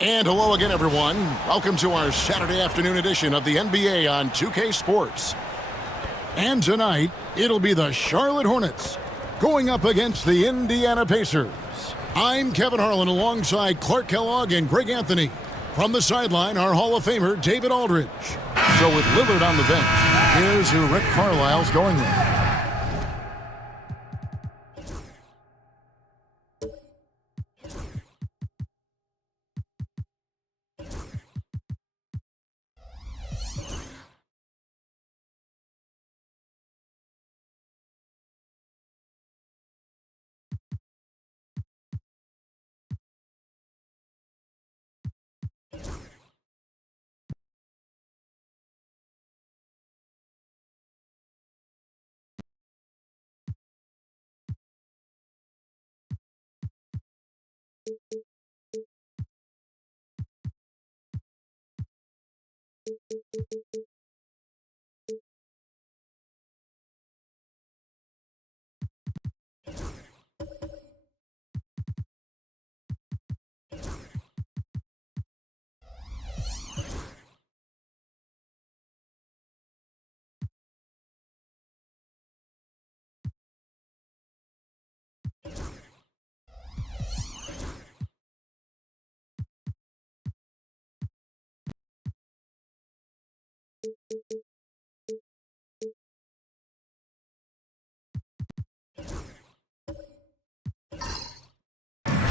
And hello again, everyone. Welcome to our Saturday afternoon edition of the NBA on 2K Sports. And tonight, it'll be the Charlotte Hornets going up against the Indiana Pacers. I'm Kevin Harlan alongside Clark Kellogg and Greg Anthony. From the sideline, our Hall of Famer, David Aldridge. So with Lillard on the bench, here's who Rick Carlisle's going with.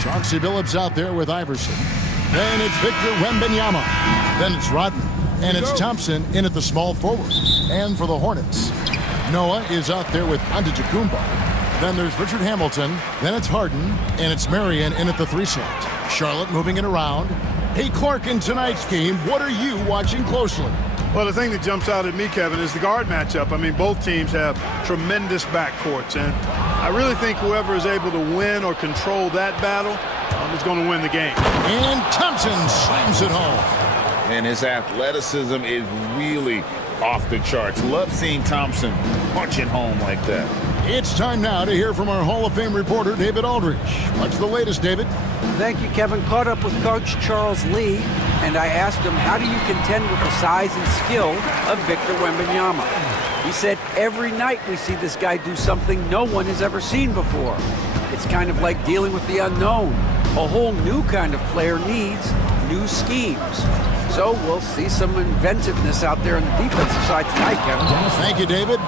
Chauncey Billups out there with Iverson. Then it's Victor Wembanyama. Then it's Rodman. And it's Thompson in at the small forward. And for the Hornets, Noah is out there with Antetokounmpo. Then there's Richard Hamilton. Then it's Harden. And it's Marion in at the 3 slot. Charlotte moving it around. Hey, Clark, in tonight's game, what are you watching closely? Well, the thing that jumps out at me, Kevin, is the guard matchup. I mean, both teams have tremendous backcourts, and I really think whoever is able to win or control that battle is going to win the game. And Thompson slams it home. And his athleticism is really off the charts. Love seeing Thompson punch it home like that. It's time now to hear from our Hall of Fame reporter, David Aldridge. What's the latest, David? Thank you, Kevin. Caught up with Coach Charles Lee, and I asked him, how do you contend with the size and skill of Victor Wembanyama? He said, every night we see this guy do something no one has ever seen before. It's kind of like dealing with the unknown. A whole new kind of player needs new schemes. So we'll see some inventiveness out there on the defensive side tonight, Kevin. Thank you, David.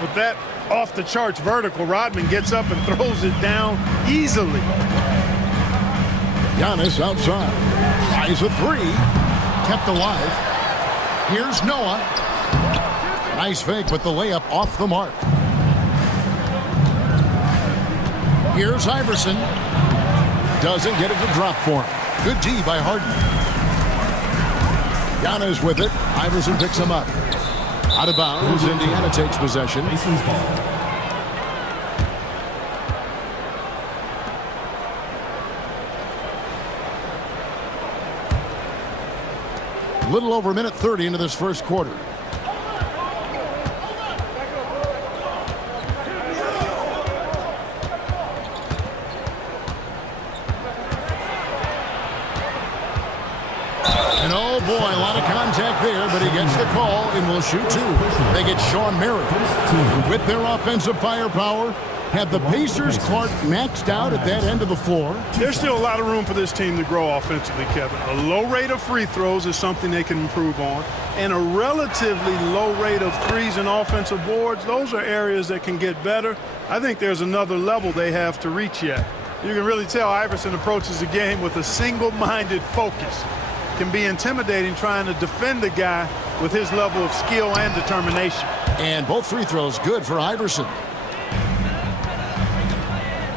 With that off-the-charts vertical, Rodman gets up and throws it down easily. Giannis outside. Tries a 3. Kept alive. Here's Noah. Nice fake, but the layup off the mark. Here's Iverson. Doesn't get it to drop for him. Good D by Harden. Giannis with it. Iverson picks him up. Out of bounds. Indiana takes possession. Little over a minute 30 into this first quarter. And oh boy, a lot of contact there, but he gets the call and will shoot 2. They get Sean Merritt. With their offensive firepower, have the Pacers, Clark, maxed out at that end of the floor? There's still a lot of room for this team to grow offensively, Kevin. A low rate of free throws is something they can improve on, and a relatively low rate of threes and offensive boards. Those are areas that can get better. I think there's another level they have to reach yet. You can really tell Iverson approaches the game with a single-minded focus. Can be intimidating trying to defend the guy with his level of skill and determination. And both free throws good for Iverson.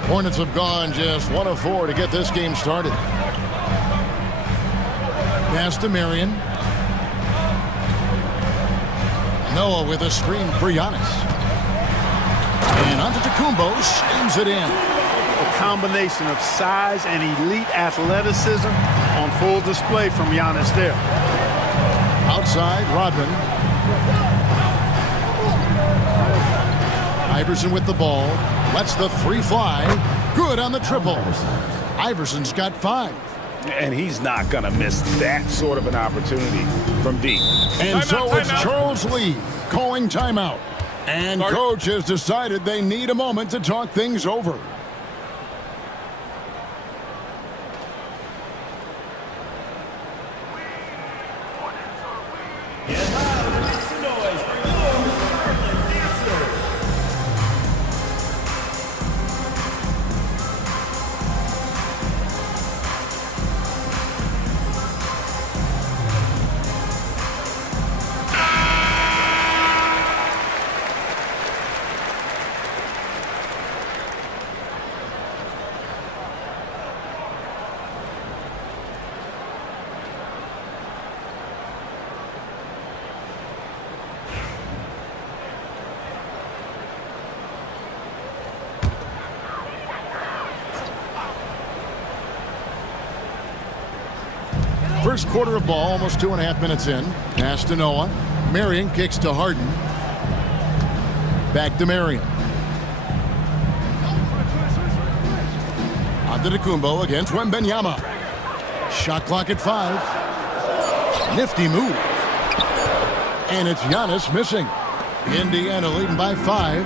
Hornets have gone just 1 of 4 to get this game started. Pass to Marion. Noah with a screen for Giannis. And Antetokounmpo slams it in. A combination of size and elite athleticism on full display from Giannis there. Outside, Rodman. Iverson with the ball. Lets the 3 fly. Good on the triple. Iverson's got 5. And he's not going to miss that sort of an opportunity from deep. And so it's Charles Lee calling timeout. And coach has decided they need a moment to talk things over. First quarter of ball, almost 2.5 minutes in. Pass to Noah. Marion kicks to Harden. Back to Marion. Antetokounmpo against Wembanyama. Shot clock at 5. Nifty move. And it's Giannis missing. Indiana leading by 5.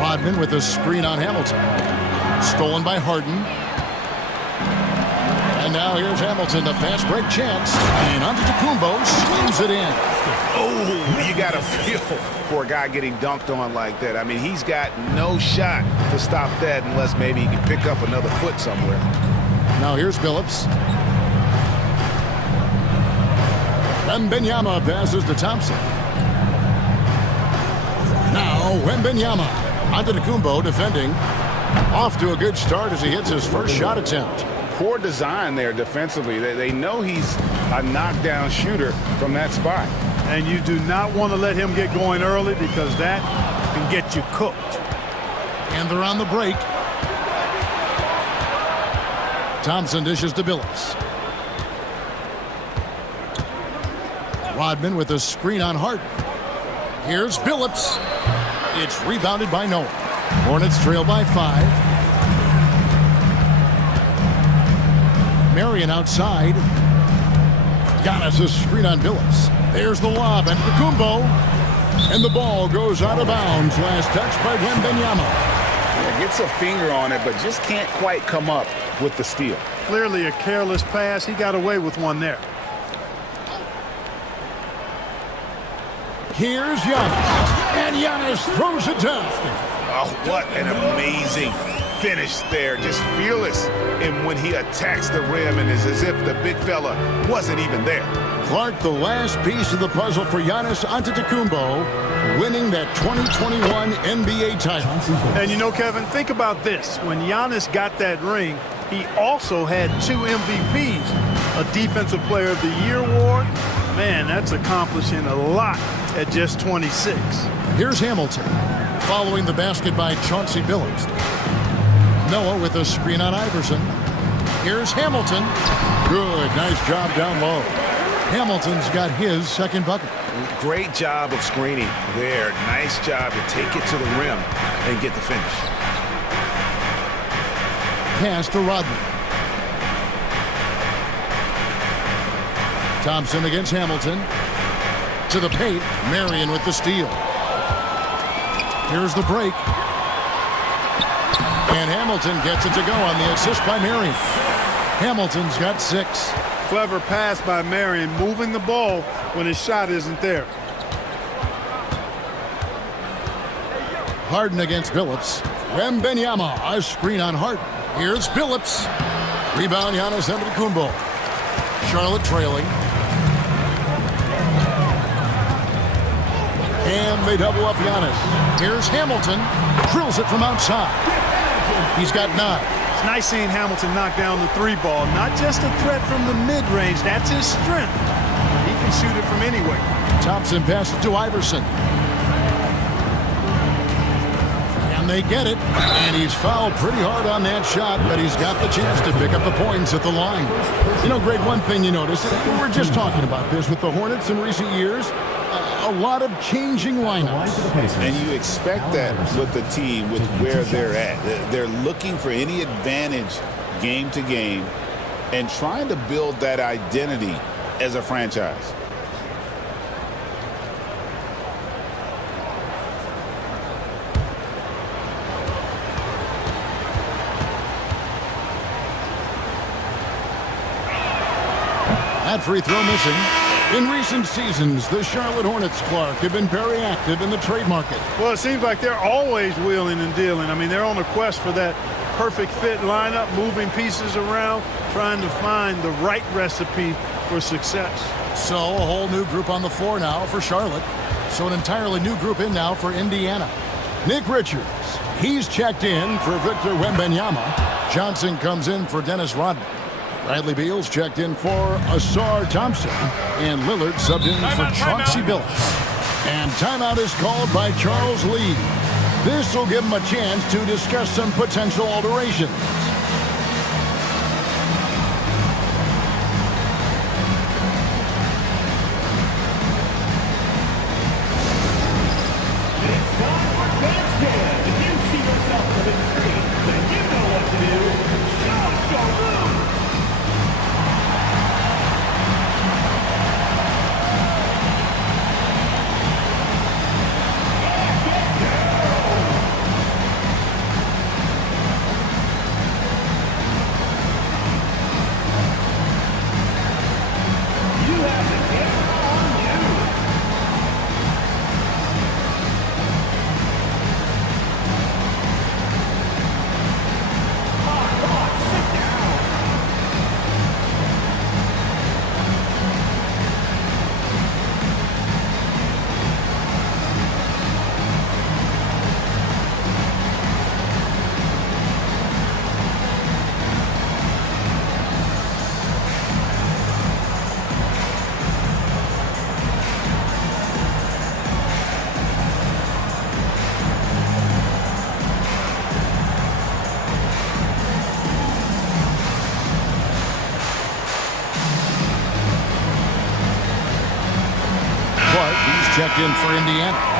Rodman with a screen on Hamilton. Stolen by Harden. And now here's Hamilton, the fast break chance. And Antetokounmpo swings it in. Oh, you got to feel for a guy getting dunked on like that. I mean, he's got no shot to stop that unless maybe he can pick up another foot somewhere. Now here's Billups. Wembanyama passes to Thompson. Now Wembanyama. Antetokounmpo defending. Off to a good start as he hits his first shot attempt. Poor design there defensively. They know he's a knockdown shooter from that spot. And you do not want to let him get going early because that can get you cooked. And they're on the break. Thompson dishes to Billups. Rodman with a screen on Harden. Here's Billups. It's rebounded by Noah. Hornets trail by 5. Marion outside. Giannis' screen on Billups. There's the lob, and Antetokounmpo. And the ball goes out of bounds. Last touch by Wembanyama. Yeah, gets a finger on it, but just can't quite come up with the steal. Clearly a careless pass. He got away with one there. Here's Giannis. And Giannis throws it down. Oh, what an amazing finish there. Just fearless in when he attacks the rim, and it's as if the big fella wasn't even there. Clark, the last piece of the puzzle for Giannis Antetokounmpo, winning that 2021 NBA title. And you know, Kevin, think about this. When Giannis got that ring, he also had 2 MVPs, a Defensive Player of the Year award. Man, that's accomplishing a lot at just 26. Here's Hamilton, following the basket by Chauncey Billups. Noah with a screen on Iverson. Here's Hamilton. Good, nice job down low. Hamilton's got his second bucket. Great job of screening there. Nice job to take it to the rim and get the finish. Pass to Rodman. Thompson against Hamilton. To the paint, Marion with the steal. Here's the break. And Hamilton gets it to go on the assist by Marion. Hamilton's got 6. Clever pass by Marion, moving the ball when his shot isn't there. Harden against Billups. Wembanyama, a screen on Harden. Here's Billups. Rebound, Giannis Antetokounmpo. Charlotte trailing. And they double up Giannis. Here's Hamilton. Drills it from outside. He's got 9. It's nice seeing Hamilton knock down the 3 ball. Not just a threat from the mid-range. That's his strength. He can shoot it from anywhere. Thompson passes to Iverson. And they get it. And he's fouled pretty hard on that shot, but he's got the chance to pick up the points at the line. You know, Greg, one thing you notice, we're just talking about this with the Hornets in recent years. a lot of changing lineups. And you expect that with the team, with where they're at. They're looking for any advantage game to game and trying to build that identity as a franchise. That free throw missing. In recent seasons, the Charlotte Hornets, Clark, have been very active in the trade market. Well, it seems like they're always wheeling and dealing. I mean, they're on a quest for that perfect fit lineup, moving pieces around, trying to find the right recipe for success. So a whole new group on the floor now for Charlotte. So an entirely new group in now for Indiana. Nick Richards, he's checked in for Victor Wembanyama. Johnson comes in for Dennis Rodman. Bradley Beal's checked in for Asar Thompson. And Lillard subbed in for Chauncey Billups. And timeout is called by Charles Lee. This will give him a chance to discuss some potential alterations. Checked in for Indiana.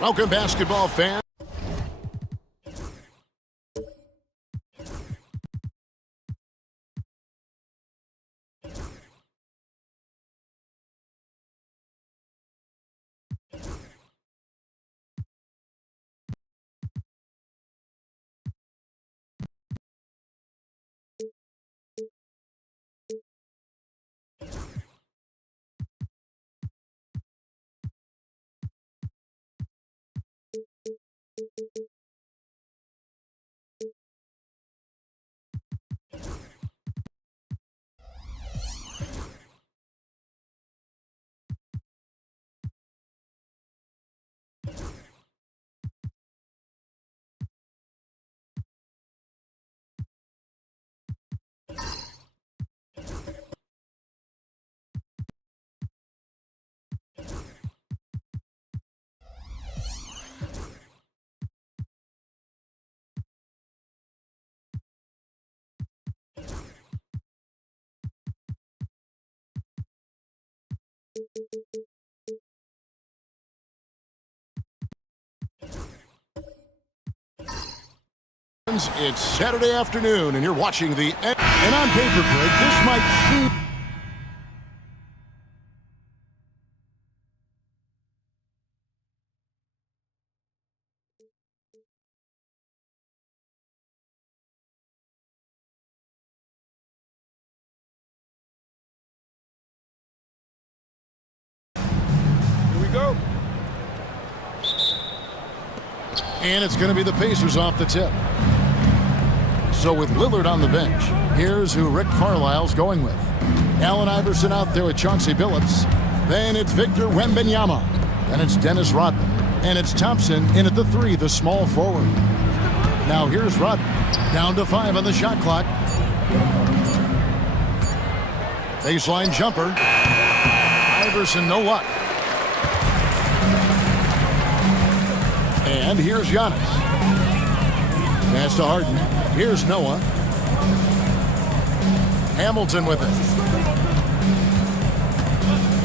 Welcome, basketball fans. It's Saturday afternoon, and you're watching the... And on paper, Greg, this might seem... Here we go. And it's going to be the Pacers off the tip. So with Lillard on the bench, here's who Rick Carlisle's going with. Allen Iverson out there with Chauncey Billups. Then it's Victor Wembanyama. Then it's Dennis Rodman. And it's Thompson in at the 3, the small forward. Now here's Rodman. Down to 5 on the shot clock. Baseline jumper. Iverson, no luck. And here's Giannis. Pass to Harden. Here's Noah. Hamilton with it.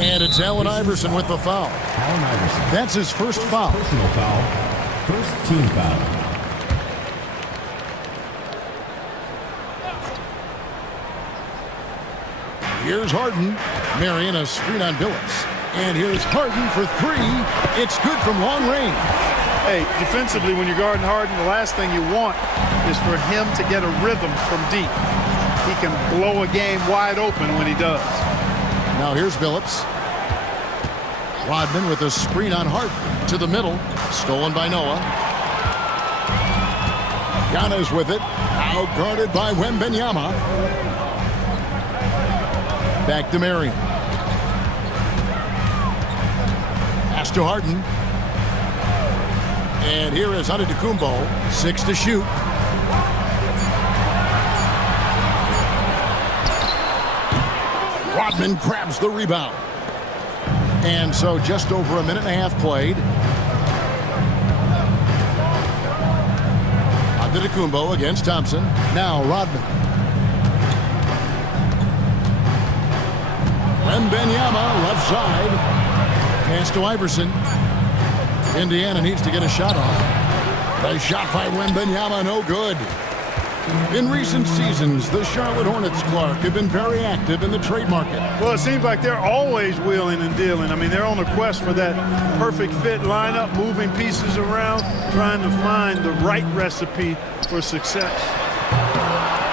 And it's Allen Iverson with the foul. Allen Iverson. That's his first foul. Personal foul. First team foul. Here's Harden. Marion a screen on Billups. And here's Harden for 3. It's good from long range. Hey, defensively, when you're guarding Harden, the last thing you want is for him to get a rhythm from deep. He can blow a game wide open when he does. Now here's Billups. Rodman with a screen on Harden to the middle. Stolen by Noah. Giannis with it. Now guarded by Wembanyama. Back to Marion. Pass to Harden. And here is Antetokounmpo. 6 to shoot. Rodman grabs the rebound. And so just over a minute and a half played. Antetokounmpo against Thompson. Now Rodman. Wembanyama left side. Pass to Iverson. Indiana needs to get a shot off. The shot by Wembanyama, no good. In recent seasons, the Charlotte Hornets, Clark, have been very active in the trade market. Well, it seems like they're always wheeling and dealing. I mean, they're on a quest for that perfect fit lineup, moving pieces around, trying to find the right recipe for success.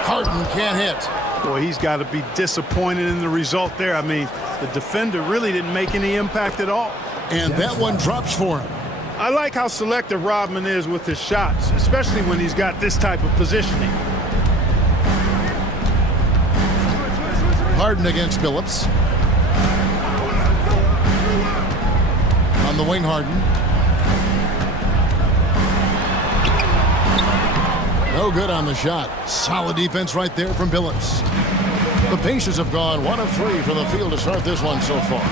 Harden can't hit. Boy, he's got to be disappointed in the result there. I mean, the defender really didn't make any impact at all. And that one drops for him. I like how selective Rodman is with his shots, especially when he's got this type of positioning. Harden against Billups. On the wing, Harden. No good on the shot. Solid defense right there from Billups. The Pacers have gone 1 of 3 from the field to start this one so far.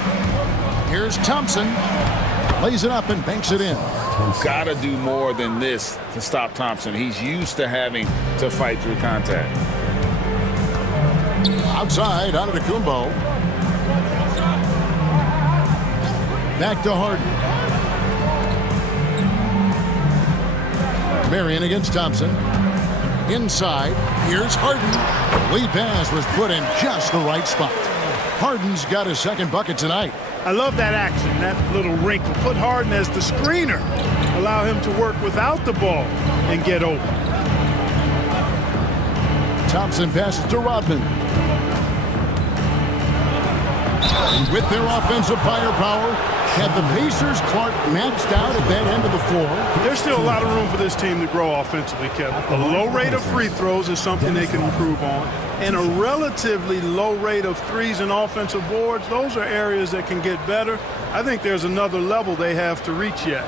Here's Thompson. Lays it up and banks it in. Got to do more than this to stop Thompson. He's used to having to fight through contact. Outside, out of the Kumbo. Back to Harden. Marion against Thompson. Inside, here's Harden. The lead pass was put in just the right spot. Harden's got his second bucket tonight. I love that action, that little wrinkle. Put Harden as the screener. Allow him to work without the ball and get open. Thompson passes to Rodman. And with their offensive firepower, have the Pacers Clark maxed out at that end of the floor? There's still a lot of room for this team to grow offensively, Kevin. A low rate of free throws is something they can improve on. And a relatively low rate of threes and offensive boards, those are areas that can get better. I think there's another level they have to reach yet.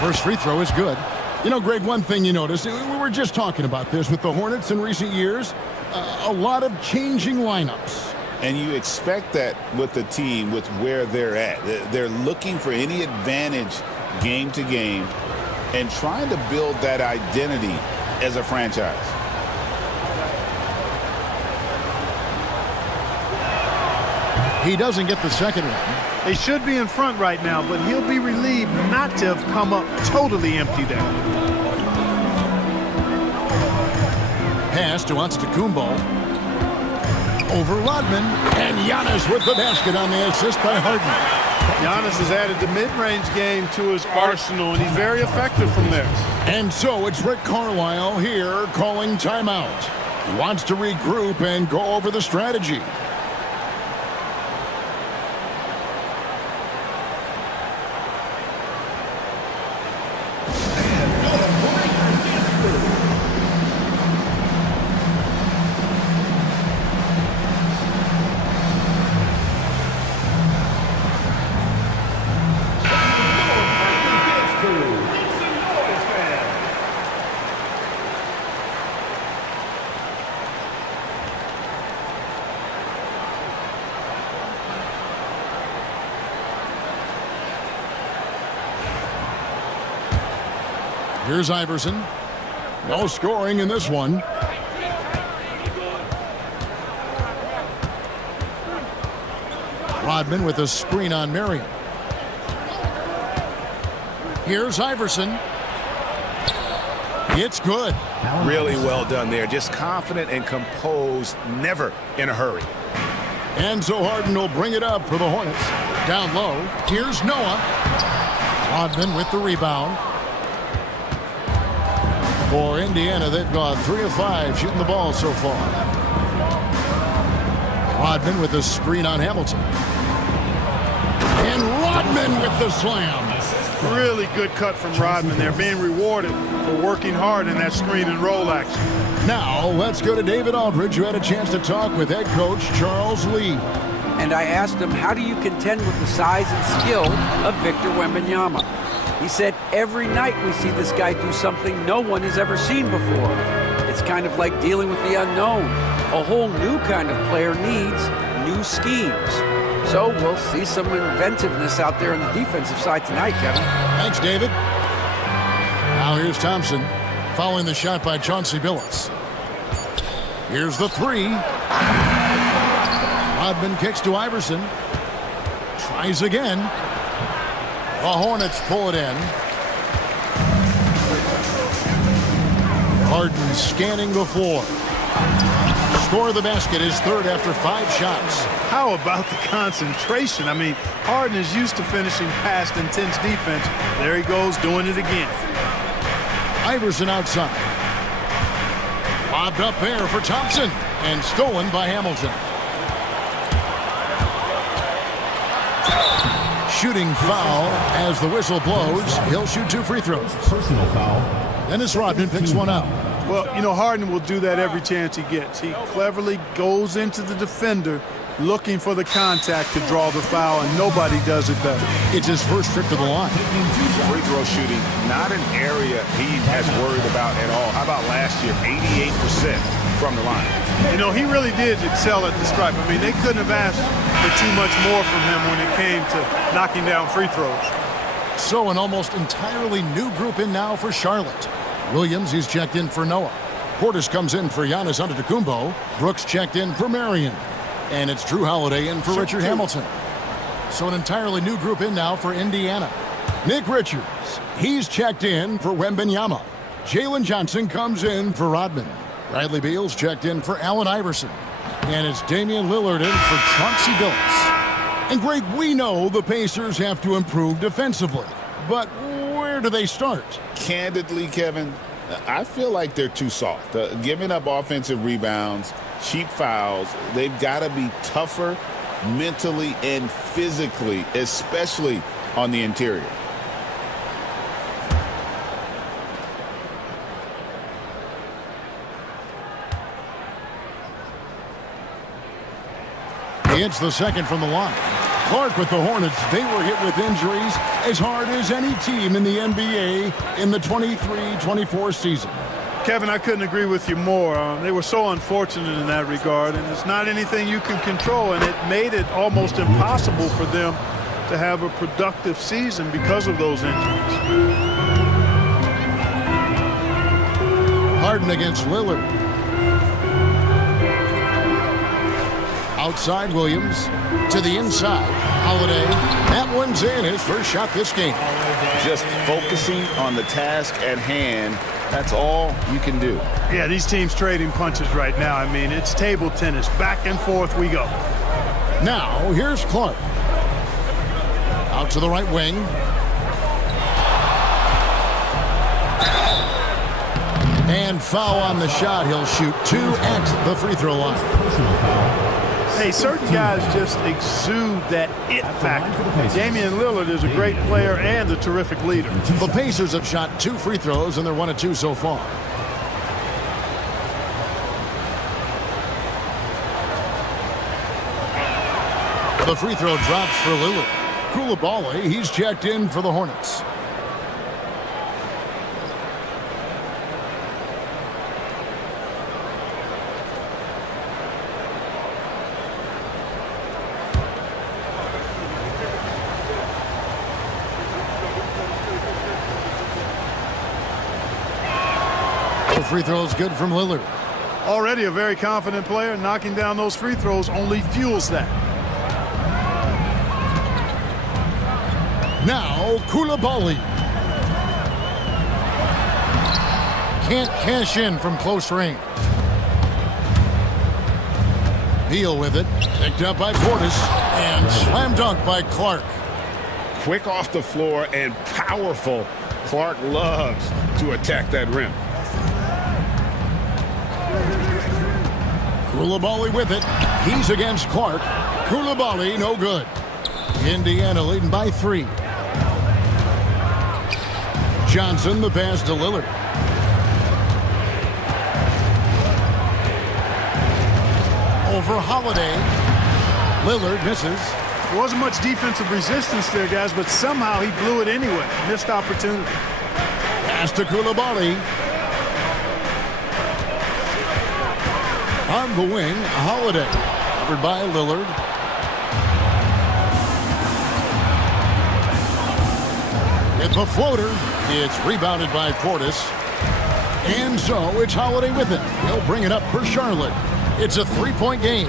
First free throw is good. You know, Greg, one thing you notice, we were just talking about this with the Hornets in recent years, a lot of changing lineups. And you expect that with the team, with where they're at. They're looking for any advantage game to game and trying to build that identity as a franchise. He doesn't get the second one. They should be in front right now, but he'll be relieved not to have come up totally empty there. Pass to Antetokounmpo. Over Rodman. And Giannis with the basket on the assist by Harden. Giannis has added the mid-range game to his arsenal, and he's very effective from there. And so it's Rick Carlisle here calling timeout. He wants to regroup and go over the strategy. Here's Iverson. No scoring in this one. Rodman with a screen on Marion. Here's Iverson. It's good. Really well done there. Just confident and composed, never in a hurry. And so Harden will bring it up for the Hornets. Down low. Here's Noah. Rodman with the rebound. For Indiana, they've gone 3 of 5 shooting the ball so far. Rodman with the screen on Hamilton. And Rodman with the slam. Really good cut from Rodman. They're being rewarded for working hard in that screen and roll action. Now, let's go to David Aldridge, who had a chance to talk with head coach Charles Lee. And I asked him, how do you contend with the size and skill of Victor Wembanyama? He said, every night we see this guy do something no one has ever seen before. It's kind of like dealing with the unknown. A whole new kind of player needs new schemes. So we'll see some inventiveness out there on the defensive side tonight, Kevin. Thanks, David. Now here's Thompson, following the shot by Chauncey Billups. Here's the three. Rodman kicks to Iverson. Tries again. The Hornets pull it in. Harden scanning the floor. Score of the basket is third after 5 shots. How about the concentration? I mean, Harden is used to finishing past intense defense. There he goes, doing it again. Iverson outside. Lobbed up there for Thompson. And stolen by Hamilton. Shooting foul as the whistle blows. He'll shoot 2 free throws. Personal foul. Dennis Rodman picks one out. Well, you know, Harden will do that every chance he gets. He cleverly goes into the defender looking for the contact to draw the foul, and nobody does it better. It's his first trip to the line. Free throw shooting, not an area he has worried about at all. How about last year, 88% from the line? You know, he really did excel at the stripe. I mean, they couldn't have asked for too much more from him when it came to knocking down free throws. So an almost entirely new group in now for Charlotte. Williams, he's checked in for Noah. Portis comes in for Giannis Antetokounmpo. Brooks checked in for Marion. And it's Drew Holiday in for Richard Hamilton. So an entirely new group in now for Indiana. Nick Richards, he's checked in for Wembanyama. Jalen Johnson comes in for Rodman. Bradley Beal's checked in for Allen Iverson. And it's Damian Lillard in for Chauncey Billups. And Greg, we know the Pacers have to improve defensively. But where do they start? Candidly, Kevin, I feel like they're too soft. Giving up offensive rebounds, cheap fouls, they've got to be tougher mentally and physically, especially on the interior. He hits the second from the line. Clark with the Hornets, they were hit with injuries as hard as any team in the NBA in the 23-24 season. Kevin, I couldn't agree with you more. They were so unfortunate in that regard, and it's not anything you can control, and it made it almost impossible for them to have a productive season because of those injuries. Harden against Lillard. Outside Williams to the inside. Holiday. That one's in. His first shot this game. Just focusing on the task at hand. That's all you can do. Yeah, these teams trading punches right now. I mean, it's table tennis. Back and forth we go. Now, here's Clark. Out to the right wing. And foul on the shot. He'll shoot 2 at the free throw line. Hey, certain guys just exude that it factor. Damian Lillard is a great player and a terrific leader. The Pacers have shot 2 free throws, and they're 1 of 2 so far. The free throw drops for Lillard. Koulibaly, he's checked in for the Hornets. The free throw is good from Lillard. Already a very confident player. Knocking down those free throws only fuels that. Now, Koulibaly. Can't cash in from close range. Beal with it. Picked up by Portis. And slam dunk by Clark. Quick off the floor and powerful. Clark loves to attack that rim. Koulibaly with it. He's against Clark. Koulibaly, no good. Indiana leading by 3. Johnson, the pass to Lillard. Over Holiday. Lillard misses. There wasn't much defensive resistance there, guys, but somehow he blew it anyway. Missed opportunity. Pass to Koulibaly. On the wing, Holiday. Covered by Lillard. It's a floater. It's rebounded by Portis. And so it's Holiday with it. He'll bring it up for Charlotte. It's a 3-point game.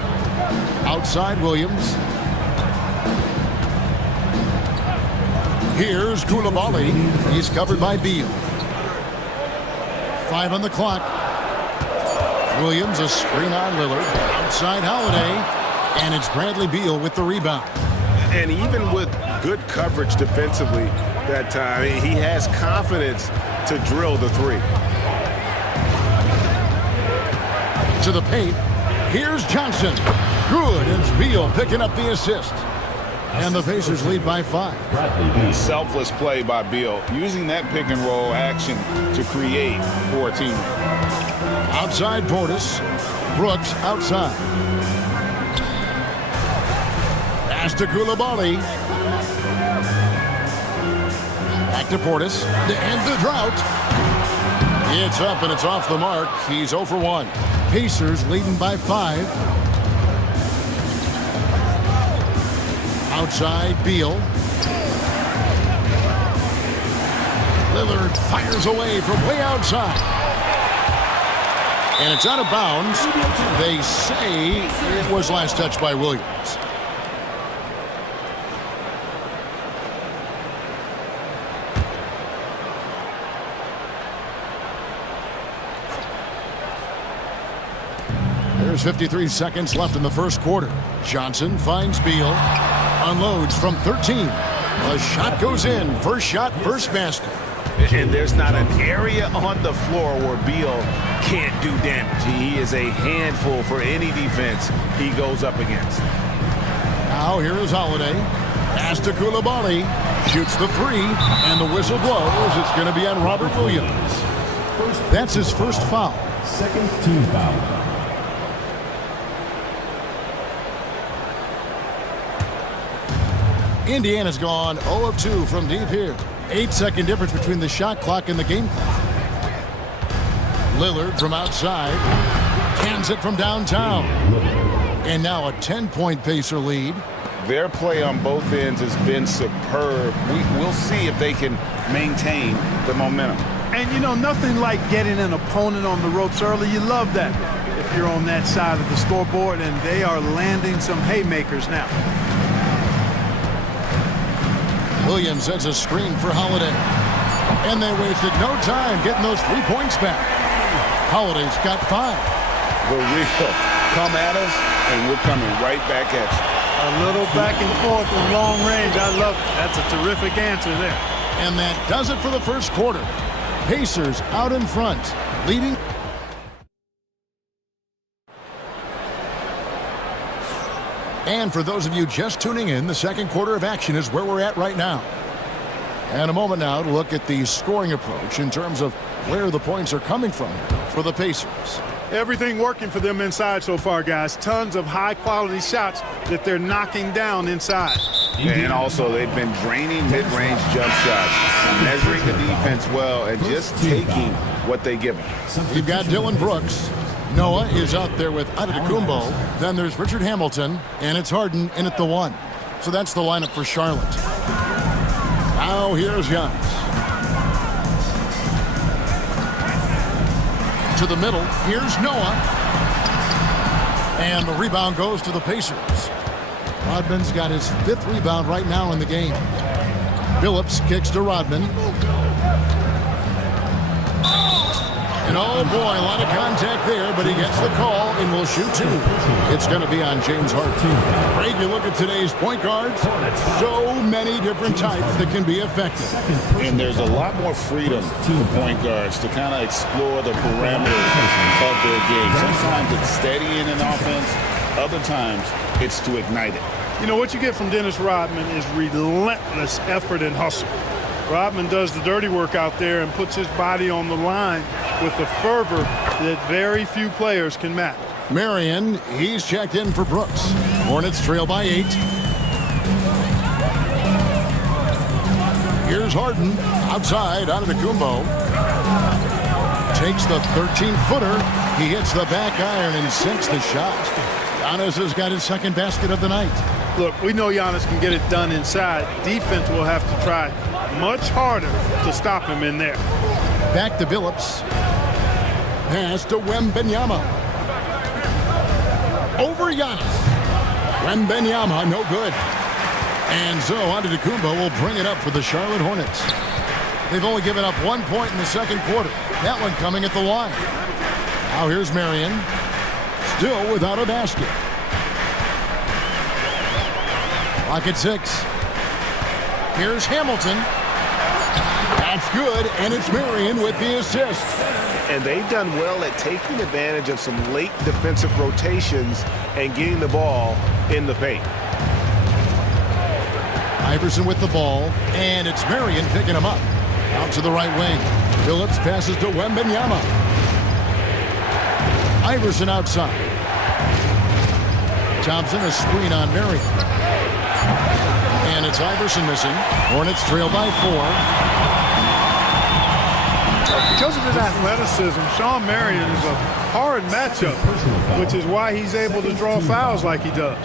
Outside Williams. Here's Koulibaly. He's covered by Beal. 5 on the clock. Williams, a screen on Lillard. Outside Holiday. And it's Bradley Beal with the rebound. And even with good coverage defensively that time, he has confidence to drill the 3. To the paint. Here's Johnson. Good. It's Beal picking up the assist. And the Pacers lead by 5. Selfless play by Beal, using that pick and roll action to create for a teammate. Outside Portis. Brooks outside. Pass to Koulibaly. Back to Portis to end the drought. It's up and it's off the mark. He's 0 for 1. Pacers leading by 5. Outside, Beal. Lillard fires away from way outside. And it's out of bounds. They say it was last touched by Williams. There's 53 seconds left in the first quarter. Johnson finds Beal. Unloads from 13. A shot goes in. First shot, first basket. And there's not an area on the floor where Beal can't do damage. He is a handful for any defense he goes up against. Now here is Holiday. Pass to Koulibaly. Shoots the 3. And the whistle blows. It's going to be on Robert Williams. That's his first foul. Second team foul. Indiana's gone 0 of 2 from deep here. 8-second difference between the shot clock and the game clock. Lillard from outside. Cans it from downtown. And now a 10-point Pacer lead. Their play on both ends has been superb. We'll see if they can maintain the momentum. And, you know, nothing like getting an opponent on the ropes early. You love that if you're on that side of the scoreboard, and they are landing some haymakers now. Williams sets a screen for Holiday. And they wasted no time getting those 3 points back. Holiday's got 5. The real come at us, and we're coming right back at you. A little back and forth from long range. I love it. That's a terrific answer there. And that does it for the first quarter. Pacers out in front, leading. And for those of you just tuning in, the second quarter of action is where we're at right now. And a moment now to look at the scoring approach in terms of where the points are coming from for the Pacers. Everything working for them inside so far, guys. Tons of high-quality shots that they're knocking down inside. And also, they've been draining mid-range jump shots, measuring the defense well, and just taking what they give them. You've got Dylan Brooks. Noah is out there with Antetokounmpo. Then there's Richard Hamilton, and it's Harden in at the 1. So that's the lineup for Charlotte. Now here's Giannis. To the middle, here's Noah. And the rebound goes to the Pacers. Rodman's got his 5th rebound right now in the game. Phillips kicks to Rodman. And oh boy, a lot of contact there, but he gets the call and will shoot 2. It's going to be on James Harden. Greg, you look at today's point guards, so many different types that can be effective. And there's a lot more freedom for point guards to kind of explore the parameters of their game. Sometimes it's steadying an offense, other times it's to ignite it. You know, what you get from Dennis Rodman is relentless effort and hustle. Rodman does the dirty work out there and puts his body on the line with a fervor that very few players can match. Marion, he's checked in for Brooks. Hornets trail by 8. Here's Harden, outside, Antetokounmpo. Takes the 13-footer. He hits the back iron and sinks the shot. Giannis has got his second basket of the night. Look, we know Giannis can get it done inside. Defense will have to try much harder to stop him in there. Back to Phillips. Pass to Wembanyama. Over Giannis. Wembanyama, no good. And so Antetokounmpo will bring it up for the Charlotte Hornets. They've only given up 1 point in the second quarter. That one coming at the line. Now here's Marion. Still without a basket. Clock at 6. Here's Hamilton. That's good, and it's Marion with the assist. And they've done well at taking advantage of some late defensive rotations and getting the ball in the paint. Iverson with the ball, and it's Marion picking him up. Out to the right wing. Phillips passes to Wembanyama. Iverson outside. Thompson, a screen on Marion. And it's Iverson missing. Hornets trail by 4. Because of his athleticism, Sean Marion is a hard matchup, which is why he's able to draw fouls like he does.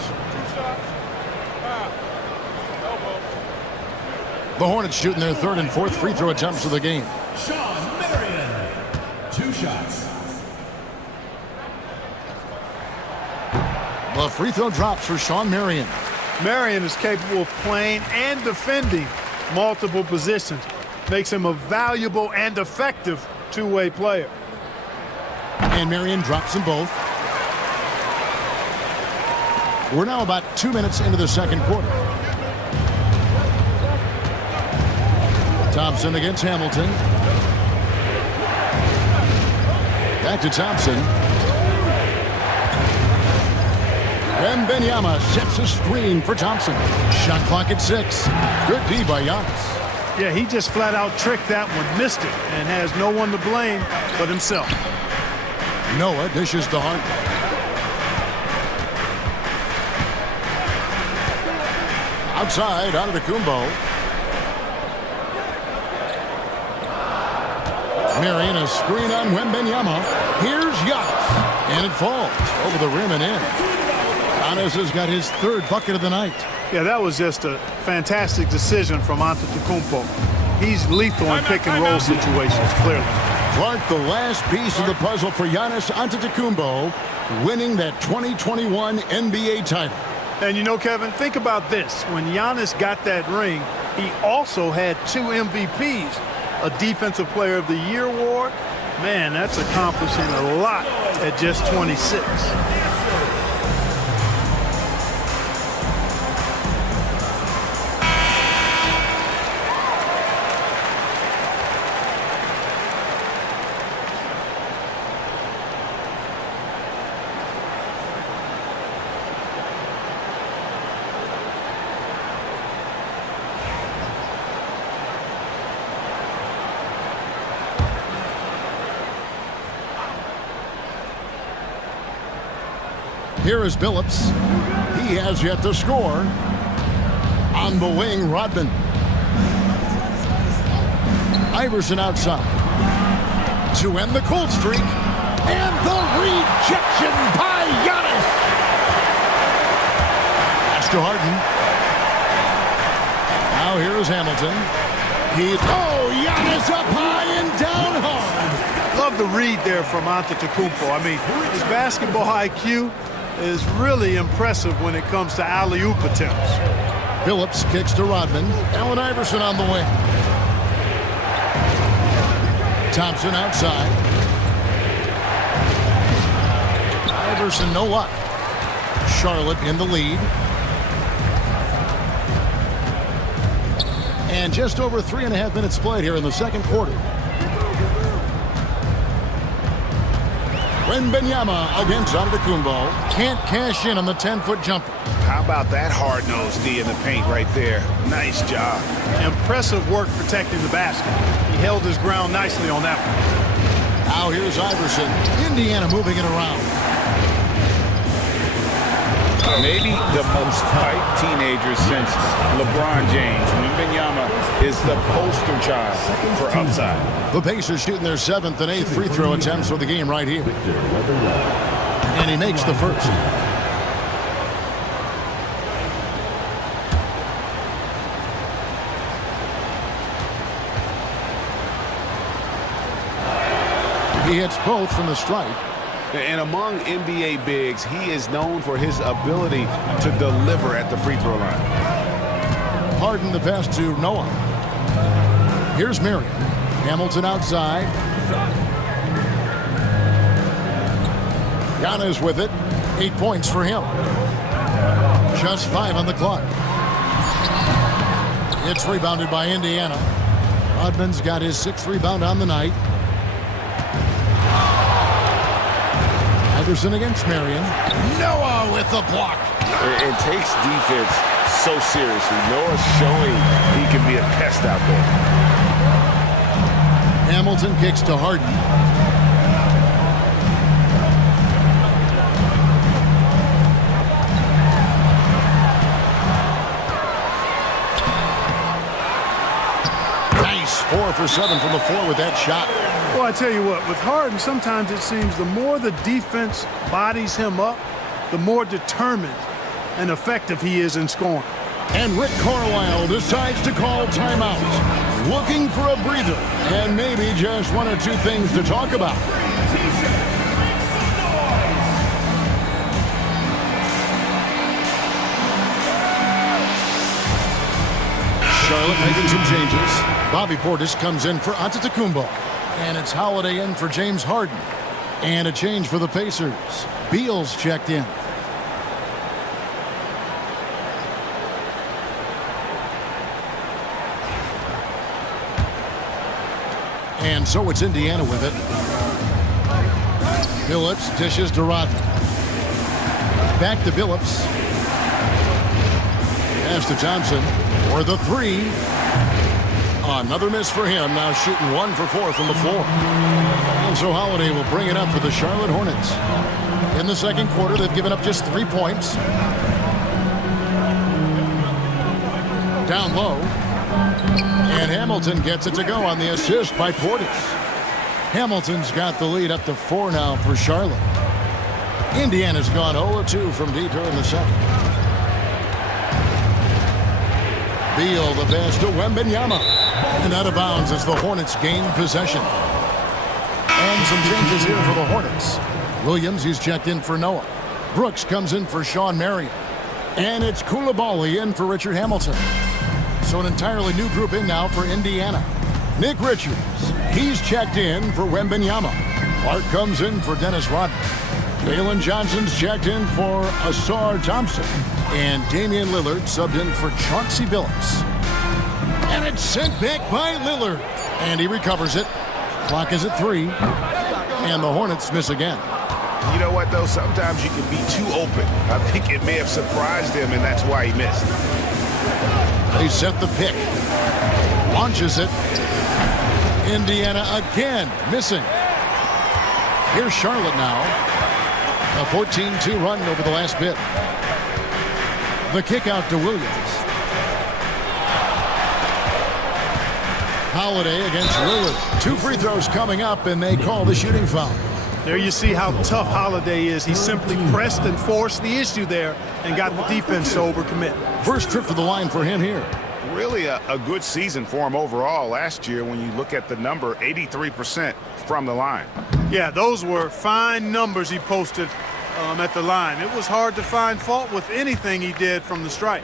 The Hornets shooting their 3rd and 4th free throw attempts of the game. Sean Marion. 2 shots. The free throw drops for Sean Marion. Marion is capable of playing and defending multiple positions. Makes him a valuable and effective two-way player. And Marion drops them both. We're now about 2 minutes into the second quarter. Thompson against Hamilton. Back to Thompson. Wembanyama sets a screen for Thompson. Shot clock at 6. Good D by Giannis. Yeah, he just flat out tricked that one, missed it, and has no one to blame but himself. Noah dishes to Harden. Outside, Antetokounmpo. Marion, a screen on Wembanyama. Here's Giannis. And it falls over the rim and in. Giannis has got his 3rd bucket of the night. Yeah, that was just a fantastic decision from Antetokounmpo. He's lethal in pick-and-roll situations, clearly. Clark, the last piece of the puzzle for Giannis Antetokounmpo, winning that 2021 NBA title. And you know, Kevin, think about this. When Giannis got that ring, he also had 2 MVPs, a Defensive Player of the Year award. Man, that's accomplishing a lot at just 26. Here is Billups. He has yet to score. On the wing, Rodman. Iverson outside. To end the cold streak. And the rejection by Giannis. Pass to Harden. Now here is Hamilton. Giannis up high and down hard. Love the read there from Antetokounmpo. I mean, his basketball IQ is really impressive when it comes to alley-oop attempts. Billups kicks to Rodman. Allen Iverson on the wing. Thompson outside. Iverson no luck. Charlotte in the lead. And just over 3.5 minutes played here in the second quarter. Wembanyama against Antetokounmpo. Can't cash in on the 10-foot jumper. How about that hard-nosed D in the paint right there? Nice job. Impressive work protecting the basket. He held his ground nicely on that one. Now here's Iverson. Indiana moving it around. Maybe the most hyped teenager since LeBron James. Wembanyama is the poster child for upside. The Pacers shooting their 7th and 8th free throw attempts for the game right here. And he makes the first. He hits both from the stripe. And among NBA bigs, he is known for his ability to deliver at the free throw line. Harden the pass to Noah. Here's Marion. Hamilton outside. Giannis with it. 8 points for him. Just 5 on the clock. It's rebounded by Indiana. Rodman's got his 6th rebound on the night. Iverson against Marion. Noah with the block. It takes defense so seriously. Noah's showing he can be a pest out there. Hamilton kicks to Harden. for 7 from the floor with that shot. Well, I tell you what, with Harden, sometimes it seems the more the defense bodies him up, the more determined and effective he is in scoring. And Rick Carlisle decides to call timeout, looking for a breather and maybe just 1 or 2 things to talk about. Charlotte making some changes. Bobby Portis comes in for Antetokounmpo. And it's Holiday in for James Harden. And a change for the Pacers. Beal's checked in. And so it's Indiana with it. Billups dishes to Rodman. Back to Billups. Pass to Thompson for the 3. Another miss for him. Now shooting 1 for 4 from the floor. And so Holiday will bring it up for the Charlotte Hornets. In the second quarter, they've given up just 3 points. Down low. And Hamilton gets it to go on the assist by Portis. Hamilton's got the lead up to 4 now for Charlotte. Indiana's gone 0-2 from deep here in the second. Beal, the pass to Wembanyama. And out of bounds as the Hornets gain possession. And some changes here for the Hornets. Williams, he's checked in for Noah. Brooks comes in for Sean Marion. And it's Coulibaly in for Richard Hamilton. So an entirely new group in now for Indiana. Nick Richards, he's checked in for Wembanyama. Clark comes in for Dennis Rodman. Jalen Johnson's checked in for Asar Thompson. And Damian Lillard subbed in for Chauncey Billups. And it's sent back by Lillard. And he recovers it. Clock is at 3. And the Hornets miss again. You know what, though? Sometimes you can be too open. I think it may have surprised him, and that's why he missed. They set the pick. Launches it. Indiana again missing. Here's Charlotte now. A 14-2 run over the last bit. The kick out to Williams. Holiday against Lillard. 2 free throws coming up, and they call the shooting foul. There you see how tough Holiday is. He simply pressed and forced the issue there and got the defense to overcommit. First trip to the line for him here. Really a good season for him overall last year when you look at the number, 83% from the line. Yeah, those were fine numbers he posted at the line. It was hard to find fault with anything he did from the stripe.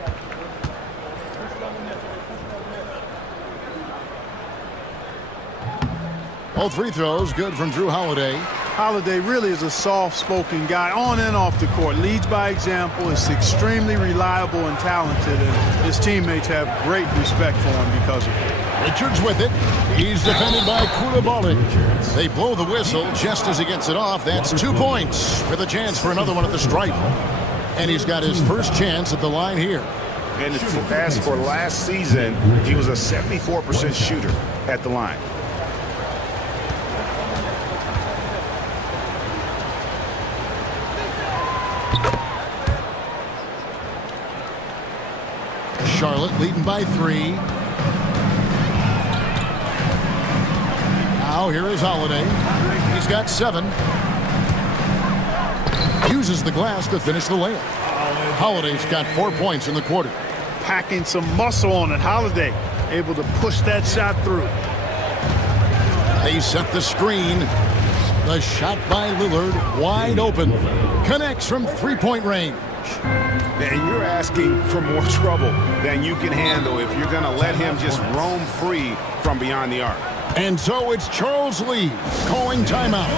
All free throws good from Drew Holiday. Holiday really is a soft-spoken guy on and off the court. Leads by example, is extremely reliable and talented, and his teammates have great respect for him because of it. Richards with it. He's defended by Coulibaly. They blow the whistle just as he gets it off. That's 2 points with a chance for another one at the stripe. And he's got his first chance at the line here. And as for last season, he was a 74% shooter at the line. Charlotte leading by 3. Now here is Holiday. He's got 7. Uses the glass to finish the layup. Holiday's got 4 points in the quarter. Packing some muscle on it. Holiday able to push that shot through. They set the screen. The shot by Lillard wide open. Connects from 3-point range. And you're asking for more trouble than you can handle if you're going to let him just roam free from beyond the arc. And so it's Charles Lee calling timeout.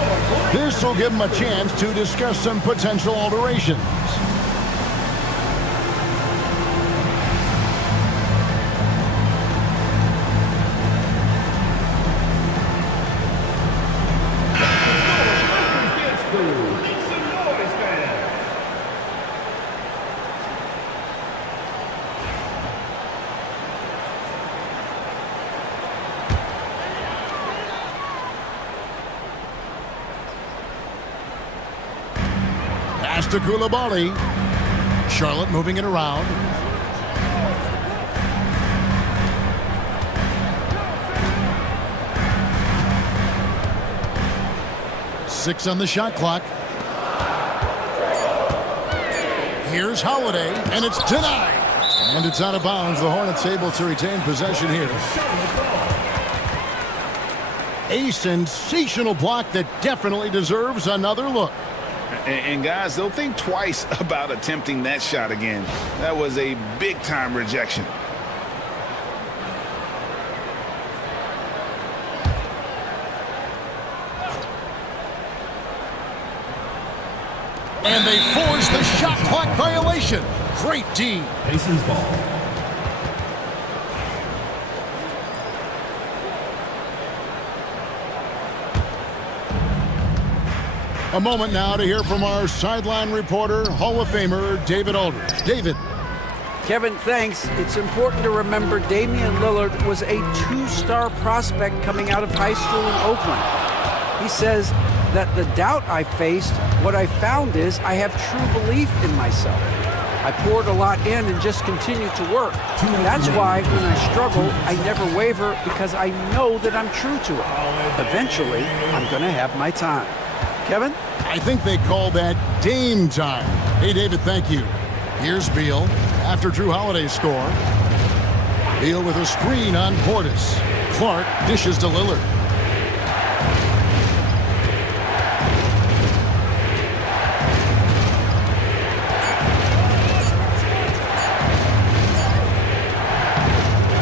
This will give him a chance to discuss some potential alterations. Pass to Coulibaly. Charlotte moving it around. 6 on the shot clock. Here's Holiday, and it's denied. And it's out of bounds. The Hornets able to retain possession here. A sensational block that definitely deserves another look. And guys, they'll think twice about attempting that shot again. That was a big-time rejection. And they force the shot clock violation. Great D. Pacers ball. A moment now to hear from our sideline reporter, Hall of Famer David Aldridge. David. Kevin, thanks. It's important to remember Damian Lillard was a 2-star prospect coming out of high school in Oakland. He says that the doubt I faced, what I found is I have true belief in myself. I poured a lot in and just continued to work. That's why when I struggle, I never waver because I know that I'm true to it. Eventually, I'm going to have my time. Kevin? I think they call that Dame time. Hey, David, thank you. Here's Beal after Drew Holiday's score. Beal with a screen on Portis. Clark dishes to Lillard.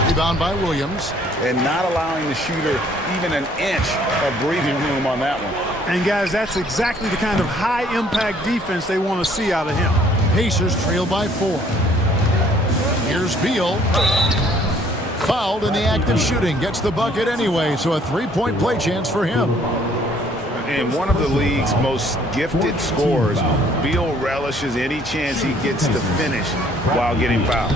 Rebound by Williams. And not allowing the shooter even an inch of breathing room on that one. And, guys, that's exactly the kind of high-impact defense they want to see out of him. Pacers trail by 4. Here's Beal. Fouled in the act of shooting. Gets the bucket anyway, so a 3-point play chance for him. And one of the league's most gifted scorers, Beal relishes any chance he gets to finish while getting fouled.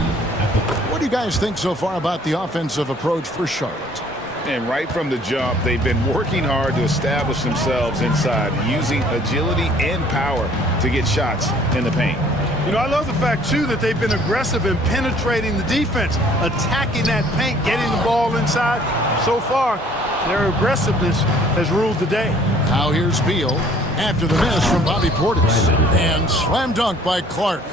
What do you guys think so far about the offensive approach for Charlotte? And right from the jump, they've been working hard to establish themselves inside, using agility and power to get shots in the paint. You know, I love the fact, too, that they've been aggressive in penetrating the defense, attacking that paint, getting the ball inside. So far, their aggressiveness has ruled the day. Now here's Beal after the miss from Bobby Portis. And slam dunk by Clark.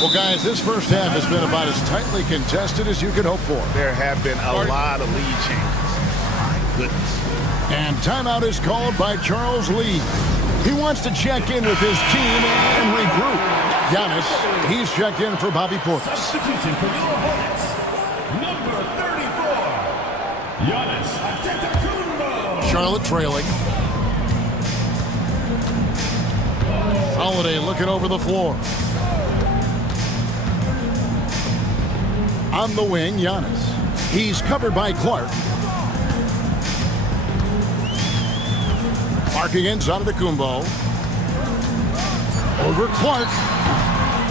Well, guys, this first half has been about as tightly contested as you could hope for. There have been a lot of lead changes. My goodness. And timeout is called by Charles Lee. He wants to check in with his team and regroup. Giannis, he's checked in for Bobby Portis. Substitution for your Hornets. Number 34. Giannis Antetokounmpo. Charlotte trailing. Holiday looking over the floor. On the wing, Giannis. He's covered by Clark. Clark against Antetokounmpo. Over Clark.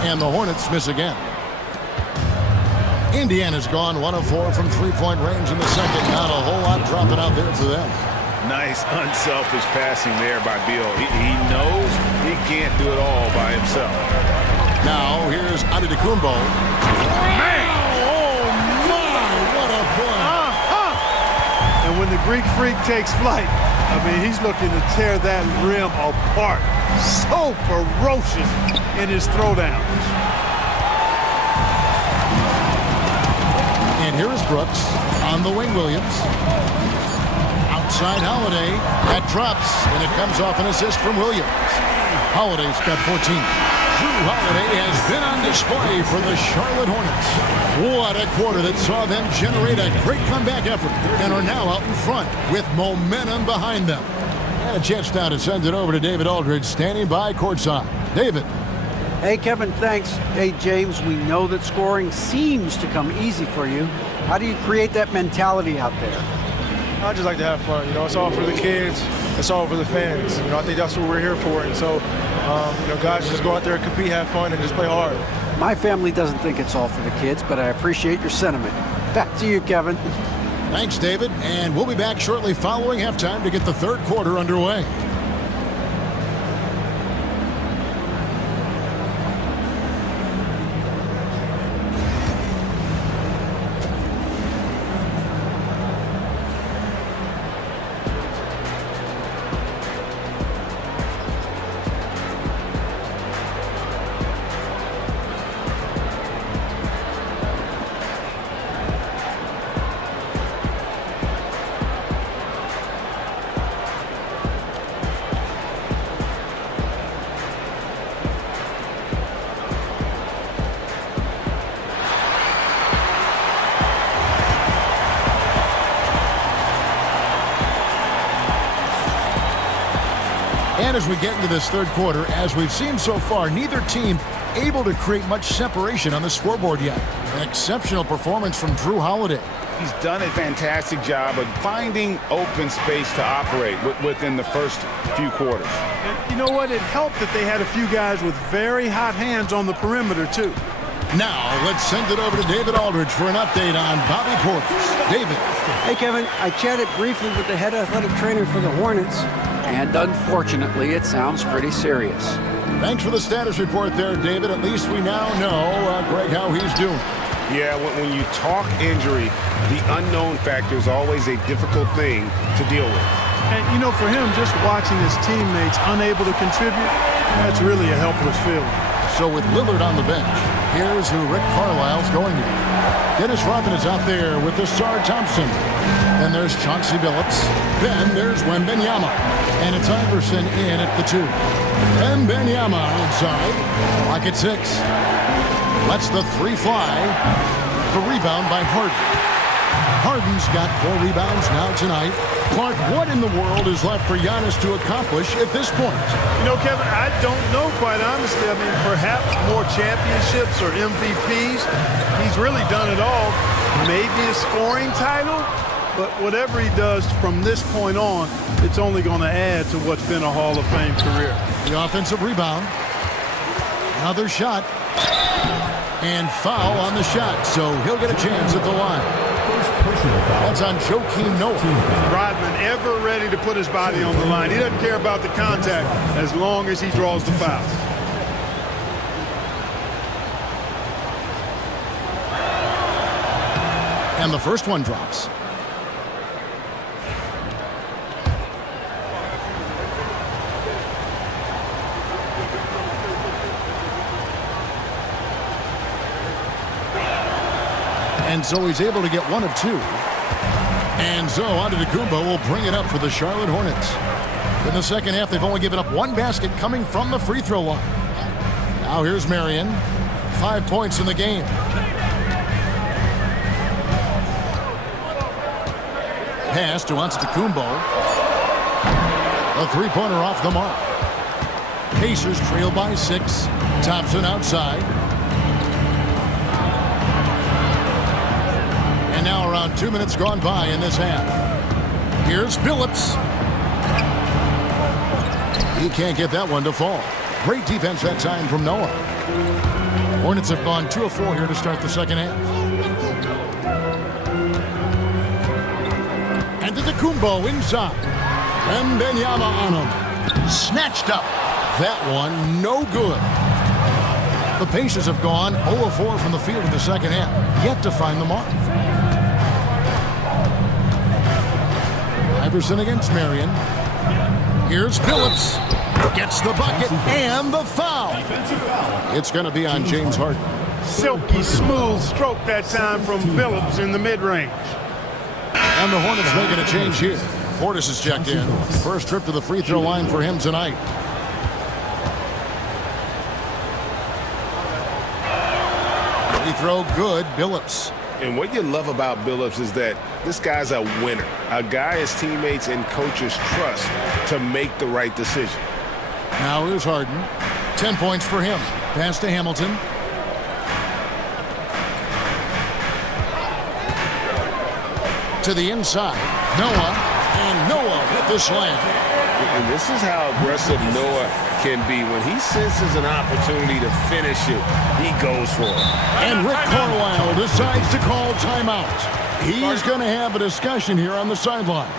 And the Hornets miss again. Indiana's gone 1 of 4 from three-point range in the second. Not a whole lot dropping out there for them. Nice, unselfish passing there by Beal. He knows he can't do it all by himself. Now, here's Antetokounmpo. Man! Oh, my! What a play! And when the Greek Freak takes flight, I mean, he's looking to tear that rim apart. So ferocious in his throwdowns. And here is Brooks on the wing, Williams. Outside Holiday. That drops, and it comes off an assist from Williams. Holiday's got 14. Drew Holiday has been on display for the Charlotte Hornets. What a quarter that saw them generate a great comeback effort and are now out in front with momentum behind them. And a chance now to send it over to David Aldridge, standing by courtside. David. Hey, Kevin, thanks. Hey, James, we know that scoring seems to come easy for you. How do you create that mentality out there? I just like to have fun. You know, it's all for the kids. It's all for the fans. You know, I think that's what we're here for. And so, you know, guys, just go out there and compete, have fun, and just play hard. My family doesn't think it's all for the kids, but I appreciate your sentiment. Back to you, Kevin. Thanks, David. And we'll be back shortly following halftime to get the third quarter underway. And as we get into this third quarter, as we've seen so far, neither team able to create much separation on the scoreboard yet. An exceptional performance from Drew Holiday. He's done a fantastic job of finding open space to operate within the first few quarters. And you know what? It helped that they had a few guys with very hot hands on the perimeter, too. Now, let's send it over to David Aldridge for an update on Bobby Portis. David. Hey, Kevin, I chatted briefly with the head athletic trainer for the Hornets, and unfortunately, it sounds pretty serious. Thanks for the status report there, David. At least we now know, Greg, how he's doing. Yeah, when you talk injury, the unknown factor is always a difficult thing to deal with. And, you know, for him, just watching his teammates unable to contribute, that's really a helpless feeling. So with Lillard on the bench, here's who Rick Carlisle's going to. Dennis Rodman is out there with Desar Thompson. Then there's Chauncey Billups. Then there's Wembanyama. And it's Iverson in at the 2. Wembanyama outside. Clock at 6. Lets the 3 fly. The rebound by Harden. Harden's got 4 rebounds now tonight. Clark, what in the world is left for Giannis to accomplish at this point? You know, Kevin, I don't know, quite honestly. I mean, perhaps more championships or MVPs. He's really done it all. Maybe a scoring title, but whatever he does from this point on, it's only going to add to what's been a Hall of Fame career. The offensive rebound. Another shot. And foul on the shot, so he'll get a chance at the line. That's on Joakim Noah. Rodman ever ready to put his body on the line. He doesn't care about the contact as long as he draws the foul. And the first one drops. And so he's able to get 1 of 2. And so Antetokounmpo will bring it up for the Charlotte Hornets. In the second half, they've only given up 1 basket coming from the free throw line. Now here's Marion. 5 points in the game. Pass to Antetokounmpo. A 3-pointer off the mark. Pacers trail by 6. Thompson outside. And now around 2 minutes gone by in this half. Here's Billups. He can't get that one to fall. Great defense that time from Noah. Hornets have gone 2 of 4 here to start the second half. And Antetokounmpo inside. And Wembanyama on him. Snatched up. That one no good. The Pacers have gone 0 of 4 from the field in the second half. Yet to find the mark. Iverson against Marion. Here's Billups. Gets the bucket and the foul. It's going to be on James Harden. Silky smooth stroke that time from Billups in the mid-range. And the Hornets making a change here. Portis is checked in. First trip to the free throw line for him tonight. Free throw good. Billups. And what you love about Billups is that this guy's a winner. A guy his teammates and coaches trust to make the right decision. Now here's Harden. 10 points for him. Pass to Hamilton. To the inside. Noah. And Noah with the slam. And this is how aggressive Noah can be. When he senses an opportunity to finish it, he goes for it. And Rick Carlisle decides to call timeout. He's going to have a discussion here on the sideline.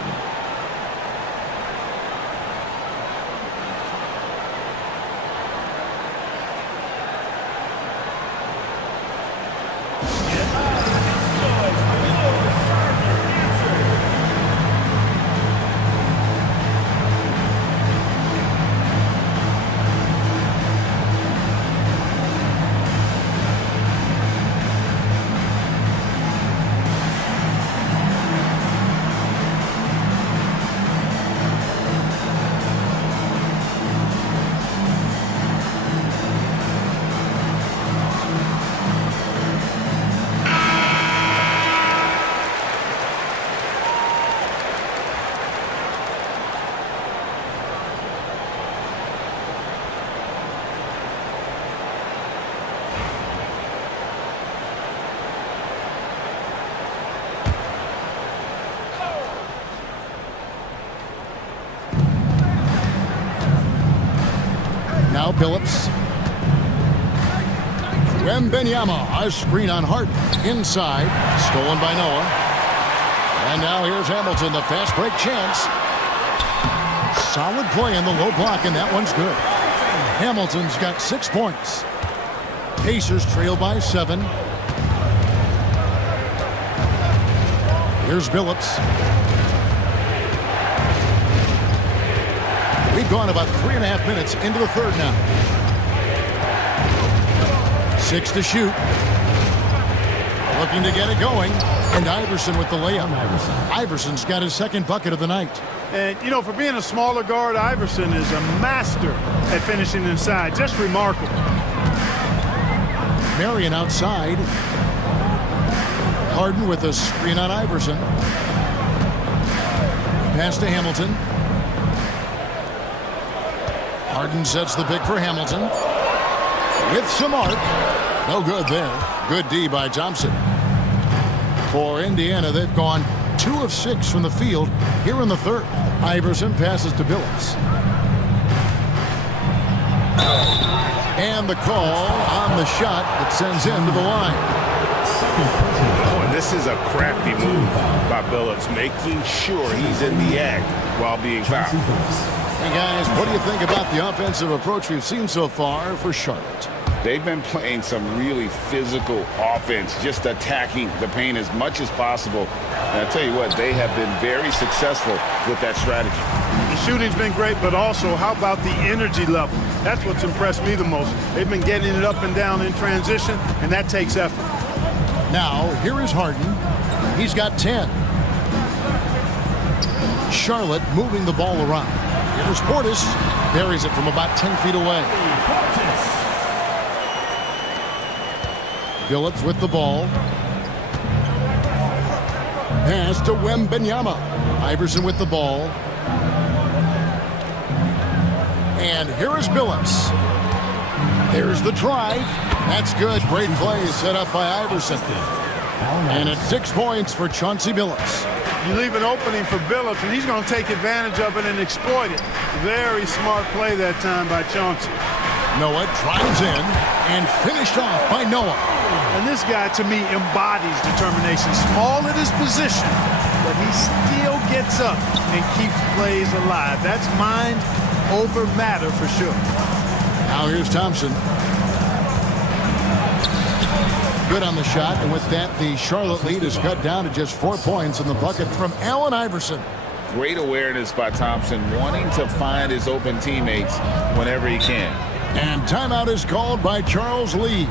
Now Billups. Wembanyama, a screen on Hart. Inside, stolen by Noah. And now here's Hamilton, the fast break chance. Solid play in the low block, and that one's good. Hamilton's got 6 points. Pacers trail by 7. Here's Billups. We've gone about 3.5 minutes into the third now. 6 to shoot. Looking to get it going. And Iverson with the layup. Iverson's got his second bucket of the night. And, you know, for being a smaller guard, Iverson is a master at finishing inside. Just remarkable. Marion outside. Harden with a screen on Iverson. Pass to Hamilton. Harden sets the pick for Hamilton. With some arc. No good there. Good D by Thompson. For Indiana, they've gone 2 of 6 from the field here in the third. Iverson passes to Billups. And the call on the shot that sends him to the line. Oh, this is a crafty move by Billups, making sure he's in the act while being fouled. Hey guys, what do you think about the offensive approach we've seen so far for Charlotte? They've been playing some really physical offense, just attacking the paint as much as possible. And I tell you what, they have been very successful with that strategy. The shooting's been great, but also how about the energy level? That's what's impressed me the most. They've been getting it up and down in transition, and that takes effort. Now, here is Harden. He's got 10. Charlotte moving the ball around. Here's Portis. Buries it from about 10 feet away. Billups with the ball. Pass to Wembanyama. Iverson with the ball. And here is Billups. There's the drive. That's good. Great play set up by Iverson. And it's 6 points for Chauncey Billups. You leave an opening for Billups, and he's going to take advantage of it and exploit it. Very smart play that time by Chauncey. Noah drives in and finished off by Noah. And this guy, to me, embodies determination. Small at his position, but he still gets up and keeps plays alive. That's mind over matter for sure. Now here's Thompson. Good on the shot, and with that, the Charlotte lead is cut down to just 4 points in the bucket from Allen Iverson. Great awareness by Thompson, wanting to find his open teammates whenever he can. And timeout is called by Charles Lee.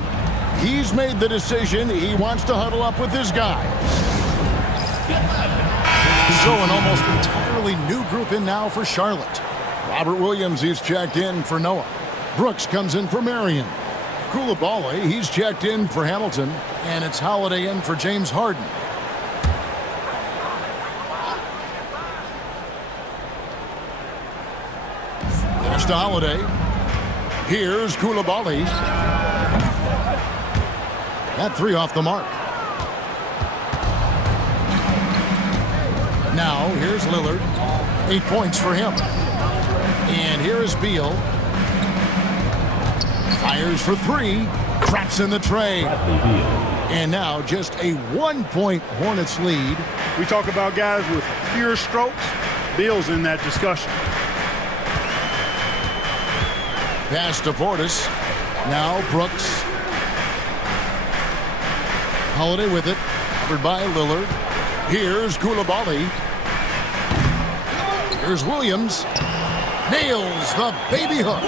He's made the decision. He wants to huddle up with his guys. So an almost entirely new group in now for Charlotte. Robert Williams, he's checked in for Noah. Brooks comes in for Marion. Koulibaly, he's checked in for Hamilton. And it's Holiday in for James Harden. Pass to Holiday. Here's Koulibaly. That 3 off the mark. Now, here's Lillard. 8 points for him. And here is Beal. Fires for 3. Traps in the tray. And now just a 1-point Hornets lead. We talk about guys with pure strokes. Beal's in that discussion. Pass to Portis. Now Brooks. Holiday with it. Covered by Lillard. Here's Koulibaly. Here's Williams. Nails the baby hook.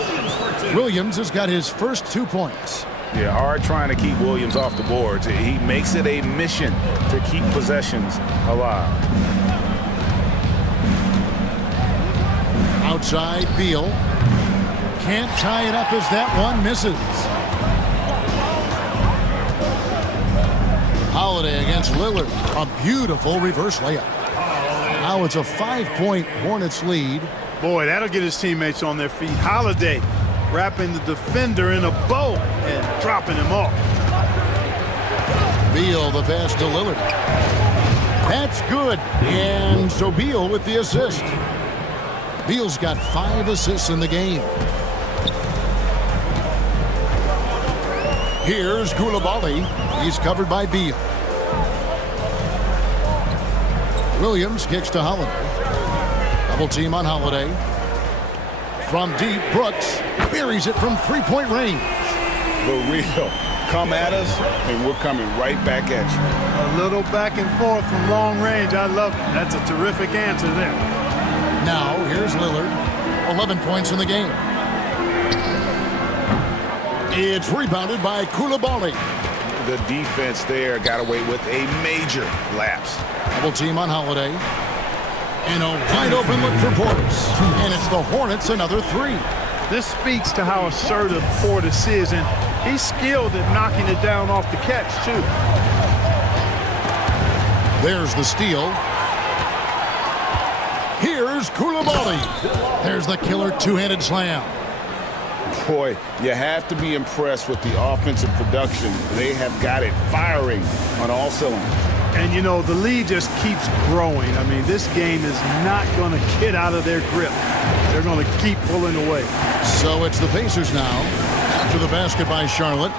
Williams has got his first 2 points. Yeah, hard trying to keep Williams off the boards. He makes it a mission to keep possessions alive. Outside, Beal. Can't tie it up as that one misses. Holiday against Lillard. A beautiful reverse layup. Now it's a 5-point Hornets lead. Boy, that'll get his teammates on their feet. Holiday wrapping the defender in a bow and dropping him off. Beal the pass to Lillard. That's good. And so Beal with the assist. Beal's got 5 assists in the game. Here's Koulibaly. He's covered by Beal. Williams kicks to Holiday. Double team on Holiday. From deep, Brooks buries it from three-point range. The real. Come at us, and we're coming right back at you. A little back and forth from long range. I love it. That's a terrific answer there. Now, here's Lillard. 11 points in the game. It's rebounded by Koulibaly. The defense there got away with a major lapse. Double team on Holiday. And a wide open look for Portis. And it's the Hornets another three. This speaks to how assertive Portis is, and he's skilled at knocking it down off the catch, too. There's the steal. Here's Koulibaly. There's the killer two-handed slam. Boy, you have to be impressed with the offensive production. They have got it firing on all cylinders. And, you know, the lead just keeps growing. I mean, this game is not going to get out of their grip. They're going to keep pulling away. So it's the Pacers now. After the basket by Charlotte.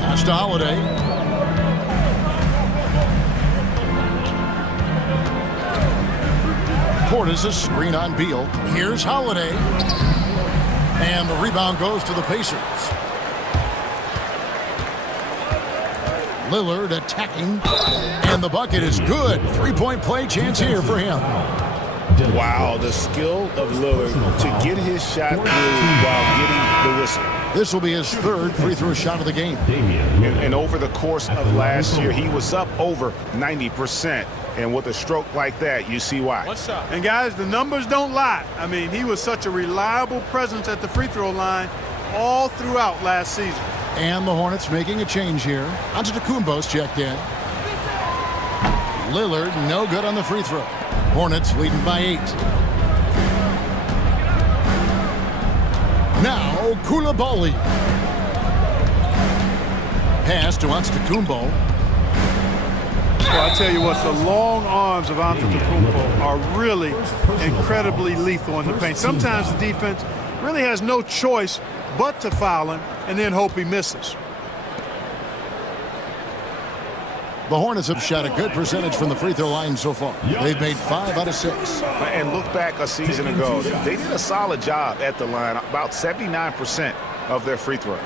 Pass to Holiday. Portis, a screen on Beal. Here's Holiday. And the rebound goes to the Pacers. Lillard attacking. And the bucket is good. Three-point play chance here for him. Wow, the skill of Lillard to get his shot through while getting the whistle. This will be his third free throw shot of the game. And over the course of last year, he was up over 90%. And with a stroke like that, you see why. And, guys, the numbers don't lie. I mean, he was such a reliable presence at the free throw line all throughout last season. And the Hornets making a change here. Antetokounmpo's checked in. Lillard, no good on the free throw. Hornets leading by 8. Now, Koulibaly. Pass to Antetokounmpo. Well, I tell you what, the long arms of Antetokounmpo are really incredibly lethal in the paint. Sometimes the defense really has no choice but to foul him and then hope he misses. The Hornets have shot a good percentage from the free throw line so far. They've made 5 out of 6. And look back a season ago, they did a solid job at the line, about 79% of their free throws.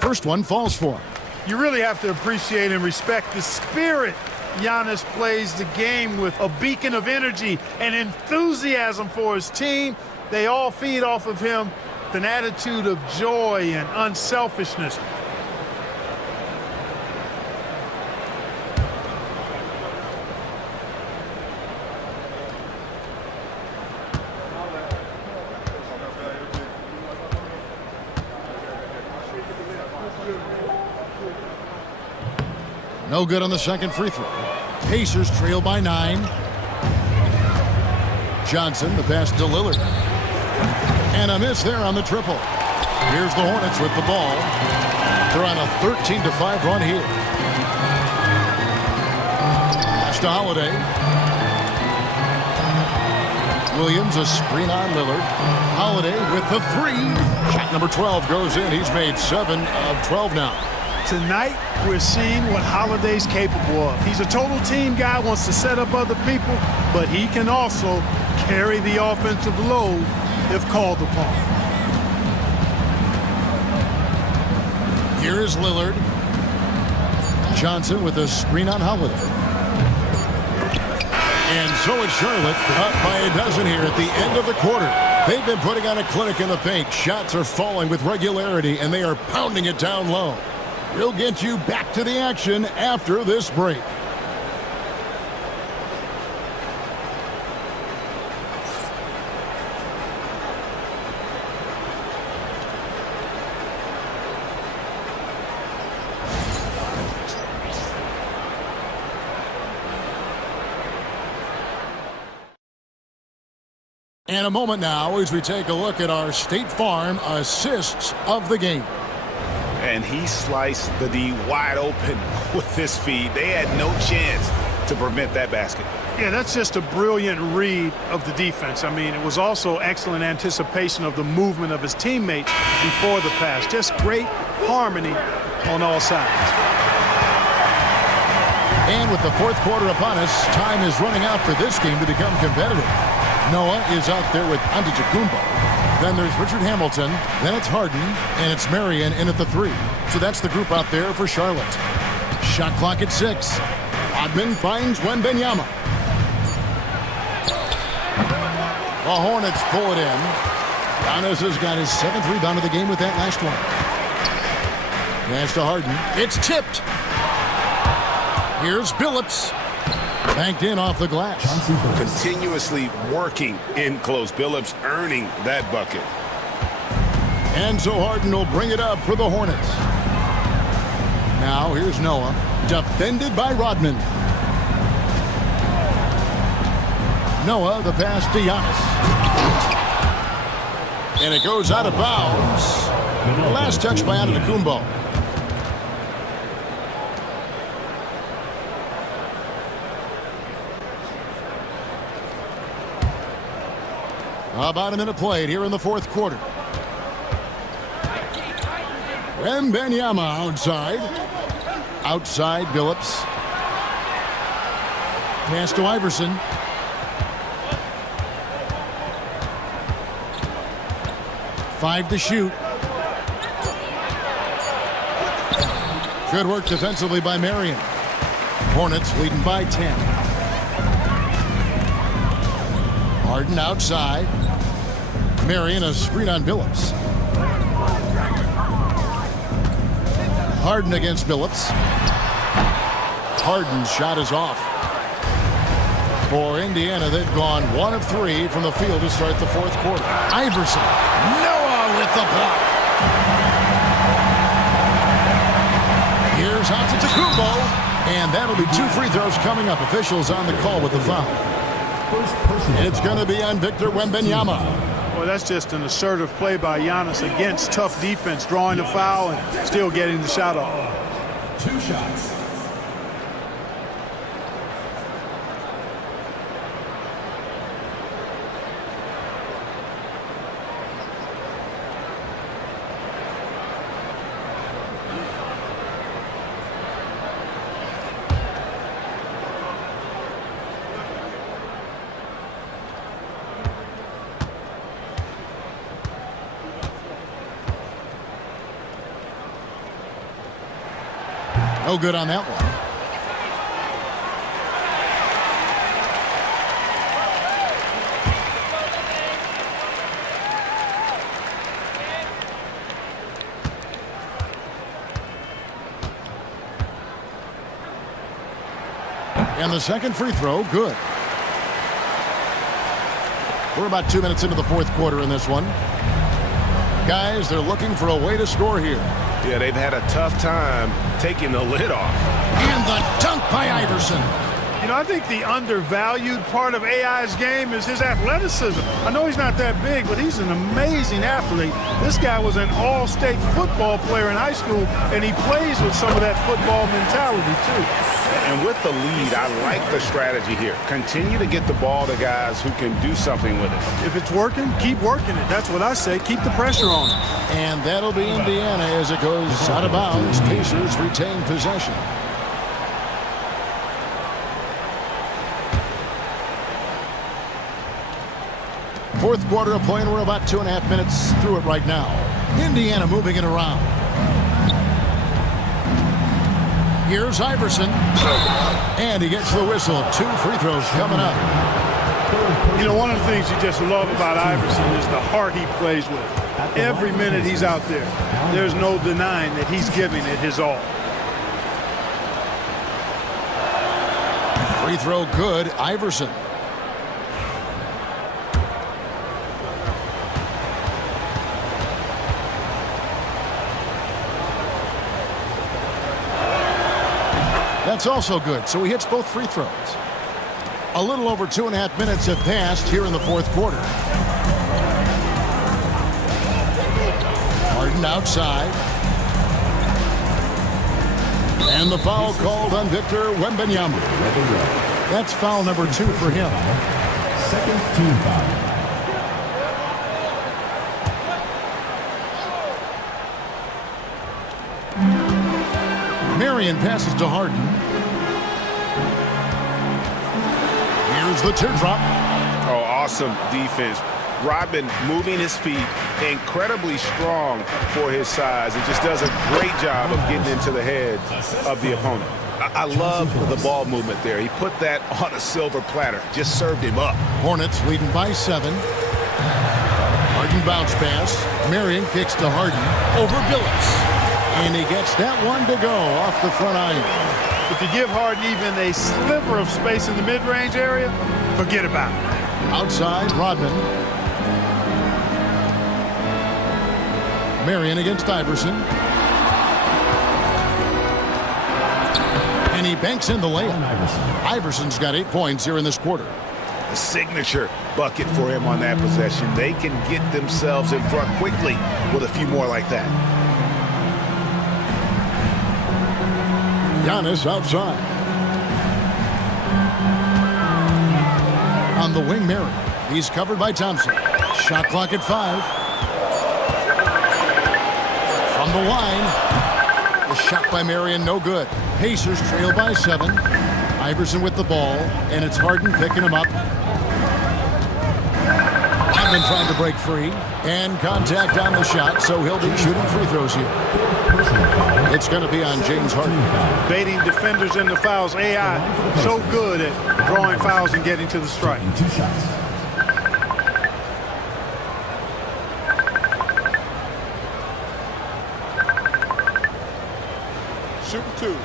First one falls for him. You really have to appreciate and respect the spirit Giannis plays the game with, a beacon of energy and enthusiasm for his team. They all feed off of him with an attitude of joy and unselfishness. No good on the second free throw. Pacers trail by 9. Johnson, the pass to Lillard. And a miss there on the triple. Here's the Hornets with the ball. They're on a 13-5 run here. Pass to Holiday. Williams, a screen on Lillard. Holiday with the 3. Shot number 12 goes in. He's made 7 of 12 now. Tonight, we're seeing what Holiday's capable of. He's a total team guy, wants to set up other people, but he can also carry the offensive load if called upon. Here is Lillard. Johnson with a screen on Holiday. And so is Charlotte, up by a dozen here at the end of the quarter. They've been putting on a clinic in the paint. Shots are falling with regularity, and they are pounding it down low. We'll get you back to the action after this break. And a moment now as we take a look at our State Farm assists of the game. And he sliced the D wide open with this feed. They had no chance to prevent that basket. Yeah, that's just a brilliant read of the defense. I mean, it was also excellent anticipation of the movement of his teammates before the pass. Just great harmony on all sides. And with the fourth quarter upon us, time is running out for this game to become competitive. Noah is out there with Antetokounmpo. Then there's Richard Hamilton. Then it's Harden. And it's Marion in at the 3. So that's the group out there for Charlotte. Shot clock at 6. Rodman finds Wembanyama. The Hornets pull it in. Giannis has got his 7th rebound of the game with that last one. Pass to Harden. It's tipped. Here's Billups. Banked in off the glass. Continuously working in close. Billups earning that bucket. And so Harden will bring it up for the Hornets. Now here's Noah. Defended by Rodman. Noah, the pass to Giannis. And it goes out of bounds. The last touch by Antetokounmpo. About a minute played here in the fourth quarter. Wembanyama outside. Outside Billups. Pass to Iverson. Five to shoot. Good work defensively by Marion. Hornets leading by 10. Harden outside. Marion a screen on Billups. Harden against Billups. Harden's shot is off. For Indiana, they've gone 1 of 3 from the field to start the fourth quarter. Iverson. Noah with the block. Here's Antetokounmpo. And that'll be 2 free throws coming up. Officials on the call with the foul. It's going to be on Victor Wembanyama. Well, that's just an assertive play by Giannis against tough defense, drawing the foul and still getting the shot off. 2 shots. No good on that one. And the second free throw, good. We're about 2 minutes into the fourth quarter in this one. Guys, they're looking for a way to score here. Yeah, they've had a tough time taking the lid off. And the dunk by Iverson. You know, I think the undervalued part of AI's game is his athleticism. I know he's not that big, but he's an amazing athlete. This guy was an all-state football player in high school, and he plays with some of that football mentality, too. And with the lead, I like the strategy here. Continue to get the ball to guys who can do something with it. If it's working, keep working it. That's what I say. Keep the pressure on it. And that'll be Indiana as it goes out of bounds. Pacers retain possession. Fourth quarter of play, and we're about 2.5 minutes through it right now. Indiana moving it around. Here's Iverson. And he gets the whistle. 2 free throws coming up. You know, one of the things you just love about Iverson is the heart he plays with. Every minute he's out there, there's no denying that he's giving it his all. Free throw good, Iverson. That's also good, so he hits both free throws. A little over 2.5 minutes have passed here in the fourth quarter. Harden outside. And the foul called on Victor Wembanyama. That's foul number 2 for him. Second team foul. Marion passes to Harden. Here's the teardrop. Oh, awesome defense. Rodman moving his feet, incredibly strong for his size. It just does a great job of getting into the head of the opponent. I love the ball movement there. He put that on a silver platter, just served him up. Hornets leading by 7. Harden bounce pass. Marion kicks to Harden over Billups. And he gets that one to go off the front iron. If you give Harden even a sliver of space in the mid-range area, forget about it. Outside, Rodman. Marion against Iverson. And he banks in the layup. Iverson's got 8 points here in this quarter. A signature bucket for him on that possession. They can get themselves in front quickly with a few more like that. Giannis outside. On the wing, Marion. He's covered by Thompson. Shot clock at 5. From the line. The shot by Marion, no good. Pacers trail by 7. Iverson with the ball, and it's Harden picking him up. Rodman trying to break free, and contact on the shot, so he'll be shooting free throws here. It's going to be on James Harden. Baiting defenders into fouls. AI so good at drawing fouls and getting to the strike. 2 shots. Super 2.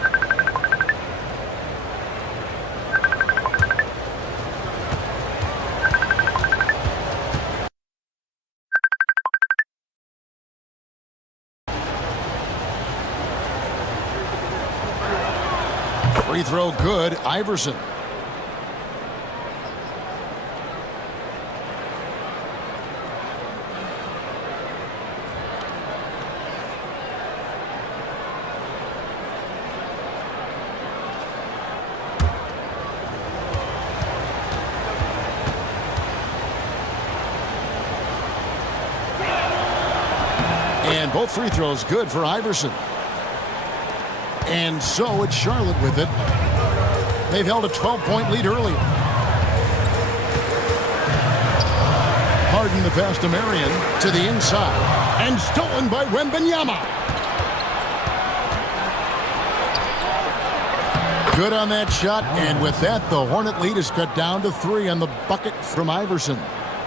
Free throw good, Iverson. And both free throws good for Iverson. And so it's Charlotte with it. They've held a 12-point lead earlier. Harden the pass to Marion to the inside. And stolen by Wembanyama. Good on that shot. And with that, the Hornet lead is cut down to 3 on the bucket from Iverson.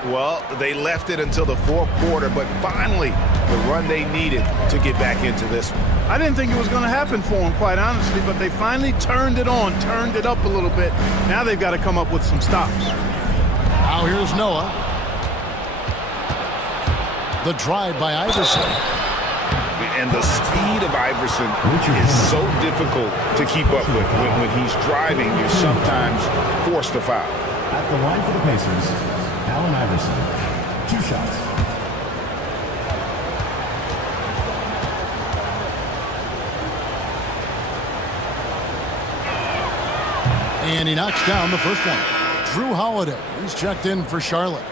Well, they left it until the fourth quarter, but finally the run they needed to get back into this one. I didn't think it was going to happen for them, quite honestly, but they finally turned it on, turned it up a little bit. Now they've got to come up with some stops. Now here's Noah. The drive by Iverson. And the speed of Iverson is so difficult to keep up with. When he's driving, you're sometimes forced to foul. At the line for the Pacers, Allen Iverson. 2 shots. And he knocks down the first one. Drew Holiday. He's checked in for Charlotte.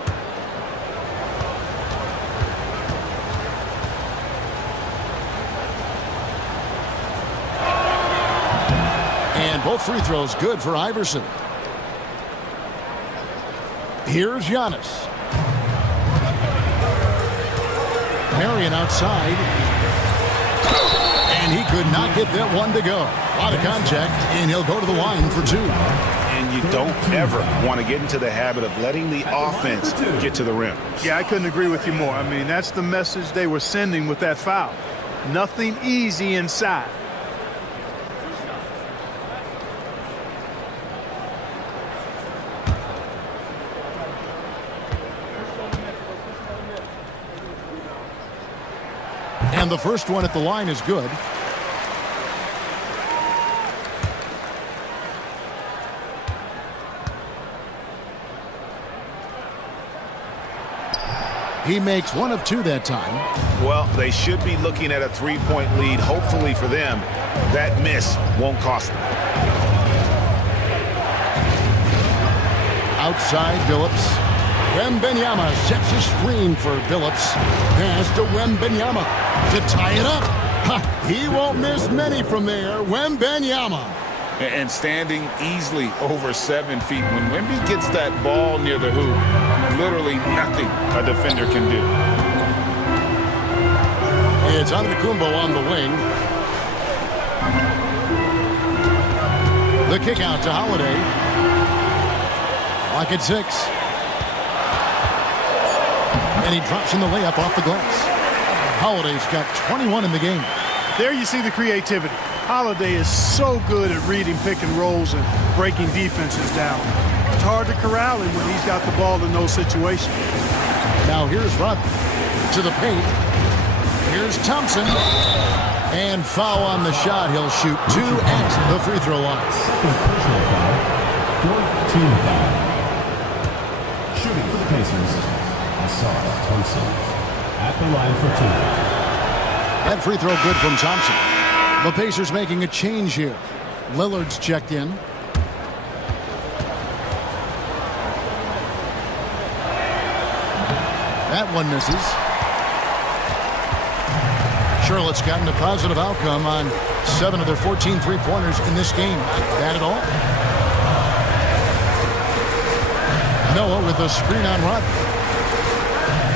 And both free throws good for Iverson. Here's Giannis. Marion outside. And he could not get that one to go. A lot of contact, and he'll go to the line for 2. And you don't ever want to get into the habit of letting the offense get to the rim. Yeah, I couldn't agree with you more. I mean, that's the message they were sending with that foul. Nothing easy inside. And the first one at the line is good. He makes one of two that time. Well, they should be looking at a three-point lead. Hopefully for them, that miss won't cost them. Outside Billups. Wembanyama sets a screen for Billups. Pass to Wembanyama to tie it up. Ha, he won't miss many from there. Wembanyama. And standing easily over 7 feet. When Wemby gets that ball near the hoop, literally nothing a defender can do. It's Antetokounmpo on the wing. The kick out to Holiday. Clock at 6. And he drops in the layup off the glass. Holiday's got 21 in the game. There you see the creativity. Holiday is so good at reading pick and rolls and breaking defenses down. It's hard to corral him when he's got the ball in those situations. Now here's Rudd to the paint. Here's Thompson. And foul on the shot. He'll shoot 2 at the free throw line. Second personal foul. Fourth team foul. Shooting for the Pacers, Asar Thompson. At the line for 2. That free throw good from Thompson. The Pacers making a change here. Lillard's checked in. That one misses. Charlotte's gotten a positive outcome on 7 of their 14 three-pointers in this game. Not bad at all. Noah with a screen on Rudd.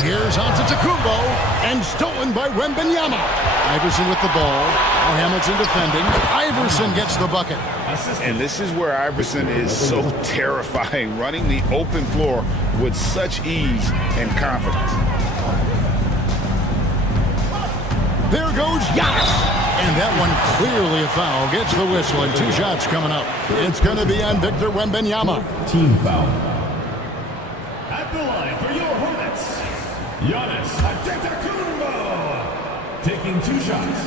Here's Antetokounmpo, and stolen by Wembanyama. Iverson with the ball. Now Hamilton defending. Iverson gets the bucket. And this is where Iverson is so terrifying, running the open floor with such ease and confidence. There goes Giannis. And that one clearly a foul. Gets the whistle, and 2 shots coming up. It's going to be on Victor Wembanyama. Team foul. At the line for your Hornets, Giannis Antetokounmpo, taking 2 shots.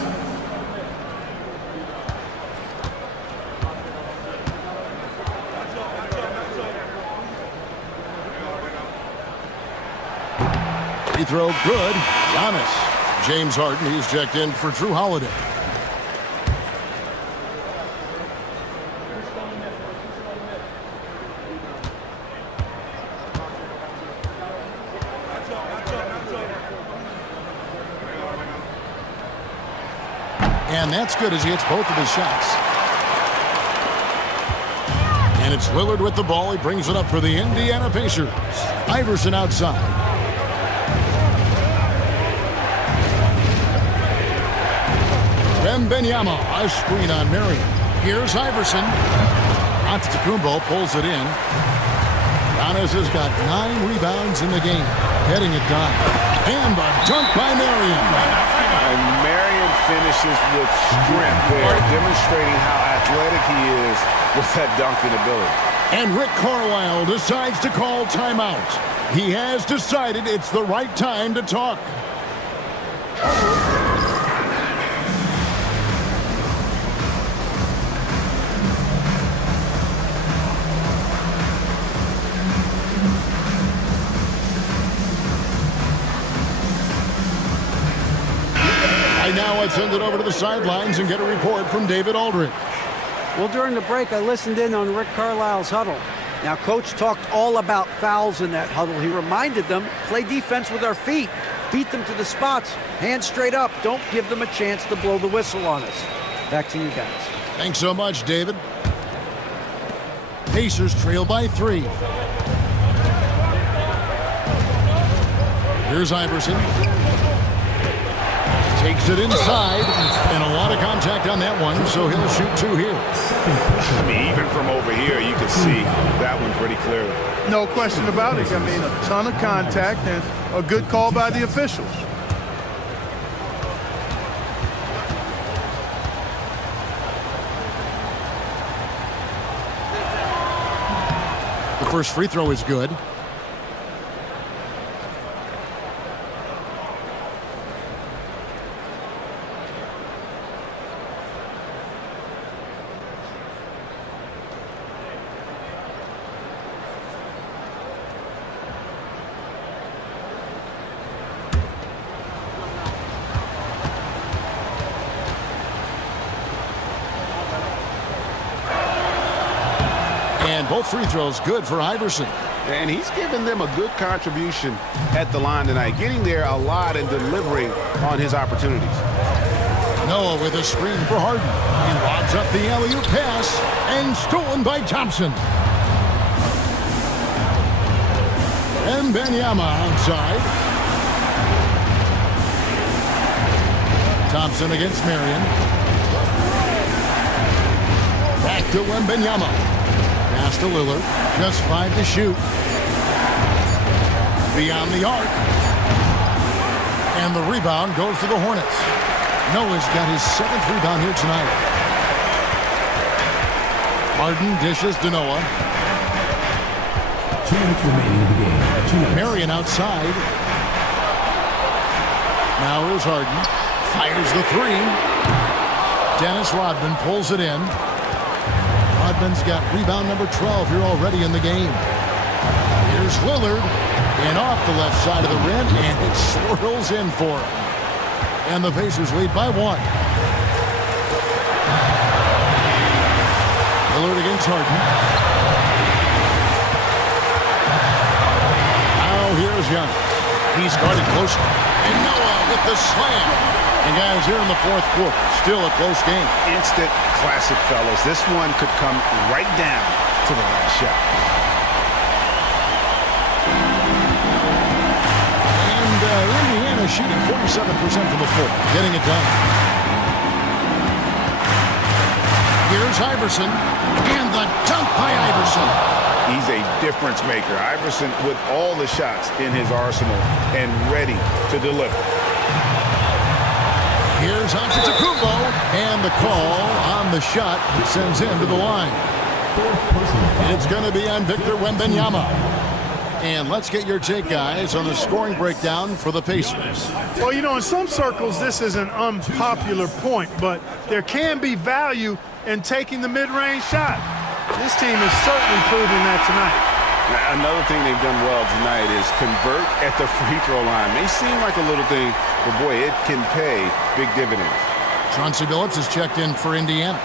Free throw good. Giannis. James Harden, he's checked in for Drew Holiday. And that's good as he hits both of his shots. And it's Lillard with the ball. He brings it up for the Indiana Pacers. Iverson outside. Wembanyama, a screen on Marion. Here's Iverson. Antetokounmpo pulls it in. Giannis has got 9 rebounds in the game. Getting it done. And a dunk by Marion. And Marion finishes with strength there, demonstrating how athletic he is with that dunking ability. And Rick Carlisle decides to call timeout. He has decided it's the right time to talk. Now let's send it over to the sidelines and get a report from David Aldridge. Well, during the break, I listened in on Rick Carlisle's huddle. Now, Coach talked all about fouls in that huddle. He reminded them, play defense with our feet. Beat them to the spots. Hands straight up. Don't give them a chance to blow the whistle on us. Back to you guys. Thanks so much, David. Pacers trail by 3. Here's Iverson. Takes it inside, and a lot of contact on that one, so he'll shoot 2 here. I mean, even from over here, you can see that one pretty clearly. No question about it. I mean, a ton of contact and a good call by the officials. The first free throw is good. And both free throws good for Iverson. And he's given them a good contribution at the line tonight, getting there a lot and delivering on his opportunities. Noah with a screen for Harden. He lobs up the alley-oop pass and stolen by Thompson. And Wembanyama outside. Thompson against Marion. Back to Wembanyama. Pass to Lillard. Just 5 to shoot. Beyond the arc. And the rebound goes to the Hornets. Noah's got his 7th rebound here tonight. Harden dishes to Noah. 2 minutes remaining in the game. 2 minutes. Marion outside. Now here's Harden. Fires the 3. Dennis Rodman pulls it in. Rodman's got rebound number 12 here already in the game. Here's Lillard. And off the left side of the rim, and it swirls in for him. And the Pacers lead by 1. Lillard against Harden. Now here's Young. He's guarded closely. And Noah with the slam. And guys, here in the 4th quarter, still a close game. Instant classic, fellas. This one could come right down to the last shot. Indiana shooting 47% from the floor, getting it done. Here's Iverson, and the dunk by Iverson. He's a difference maker. Iverson with all the shots in his arsenal and ready to deliver. Here's Antetokounmpo, and the call on the shot that sends him to the line. It's going to be on Victor Wembanyama. And let's get your take, guys, on the scoring breakdown for the Pacers. Well, you know, in some circles, this is an unpopular point, but there can be value in taking the mid-range shot. This team is certainly proving that tonight. Now, another thing they've done well tonight is convert at the free throw line. May seem like a little thing, but boy, it can pay big dividends. Chauncey Billups is checked in for Indiana.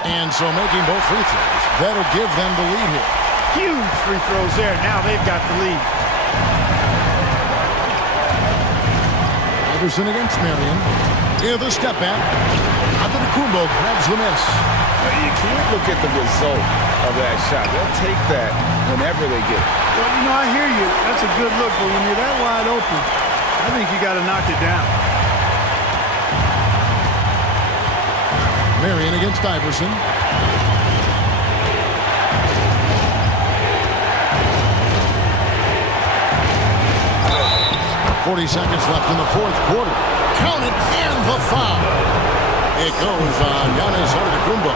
And so making both free throws, that'll give them the lead here. Huge free throws there. Now they've got the lead. Iverson against Marion. Here the step back. Antetokounmpo grabs the miss. Now, you can't look at the result of that shot. They'll take that whenever they get it. Well, you know, I hear you. That's a good look, but when you're that wide open, I think you got to knock it down. Marion against Iverson. .40 seconds left in the 4th quarter. Count it, and the foul. It goes on Giannis Antetokounmpo.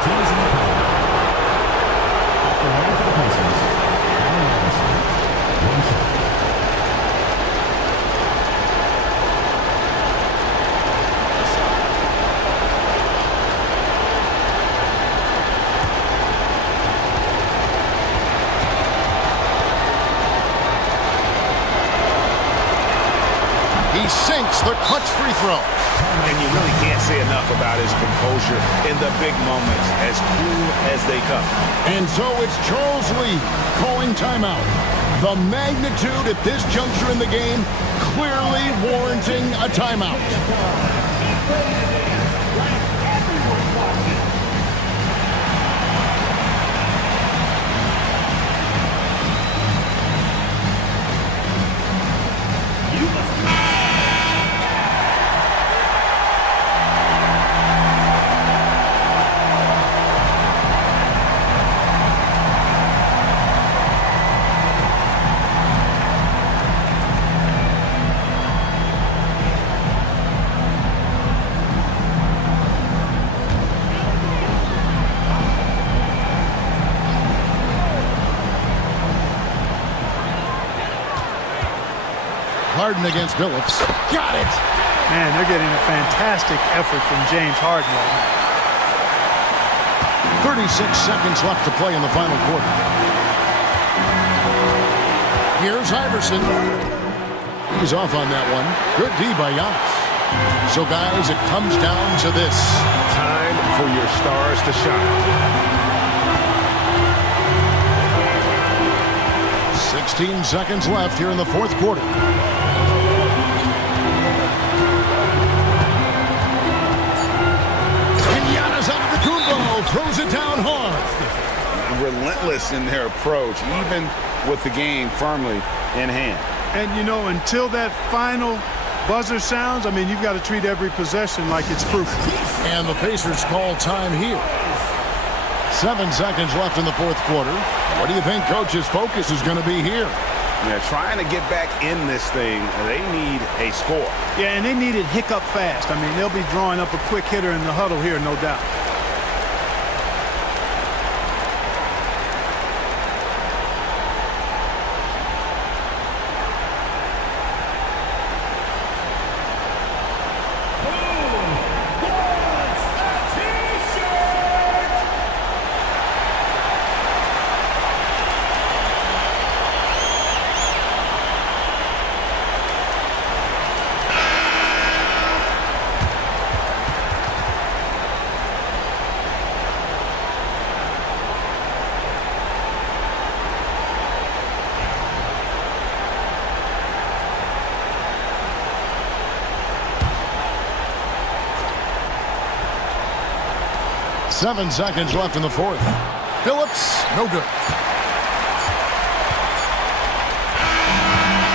He sinks the clutch free throw. And you really can't say enough about his composure in the big moments, as cool as they come. And so it's Charles Lee calling timeout. The magnitude at this juncture in the game clearly warranting a timeout. Harden against Billups. Got it! Man, they're getting a fantastic effort from James Harden right now. 36 seconds left to play in the final quarter. Here's Iverson. He's off on that one. Good D by Giannis. So, guys, it comes down to this. Time for your stars to shine. 16 seconds left here in the fourth quarter. And Giannis Antetokounmpo throws it down hard. Relentless in their approach, even with the game firmly in hand. And, you know, until that final buzzer sounds, I mean, you've got to treat every possession like it's crucial. And the Pacers call time here. 7 seconds left in the fourth quarter. What do you think Coach's focus is going to be here? Yeah, trying to get back in this thing, they need a score. Yeah, and they need it hiccup fast. I mean, they'll be drawing up a quick hitter in the huddle here, no doubt. Seven seconds left in the fourth. Phillips, no good.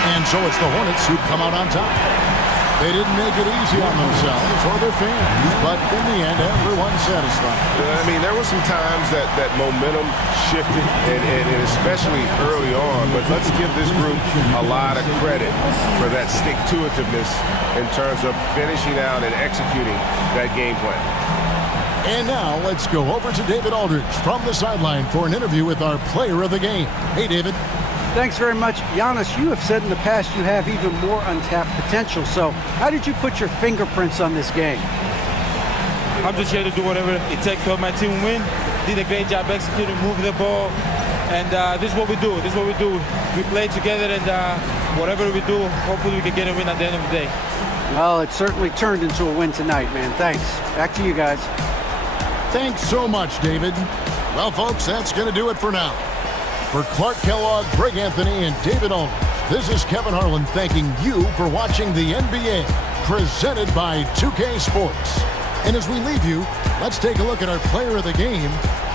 And so it's the Hornets who come out on top. They didn't make it easy on themselves or their fans, but in the end, everyone's satisfied. I mean, there were some times that momentum shifted, and especially early on, but let's give this group a lot of credit for that stick-to-itiveness in terms of finishing out and executing that game plan. And now let's go over to David Aldridge from the sideline for an interview with our player of the game. Hey, David. Thanks very much. Giannis, you have said in the past you have even more untapped potential. So how did you put your fingerprints on this game? I'm just here to do whatever it takes to help my team win. Did a great job executing, moving the ball. And this is what we do. This is what we do. We play together, and whatever we do, hopefully we can get a win at the end of the day. Well, it certainly turned into a win tonight, man. Thanks. Back to you guys. Thanks so much, David. Well, folks, that's going to do it for now. For Clark Kellogg, Greg Anthony, and David Aldridge, this is Kevin Harlan thanking you for watching the NBA, presented by 2K Sports. And as we leave you, let's take a look at our player of the game,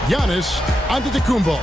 Giannis Antetokounmpo.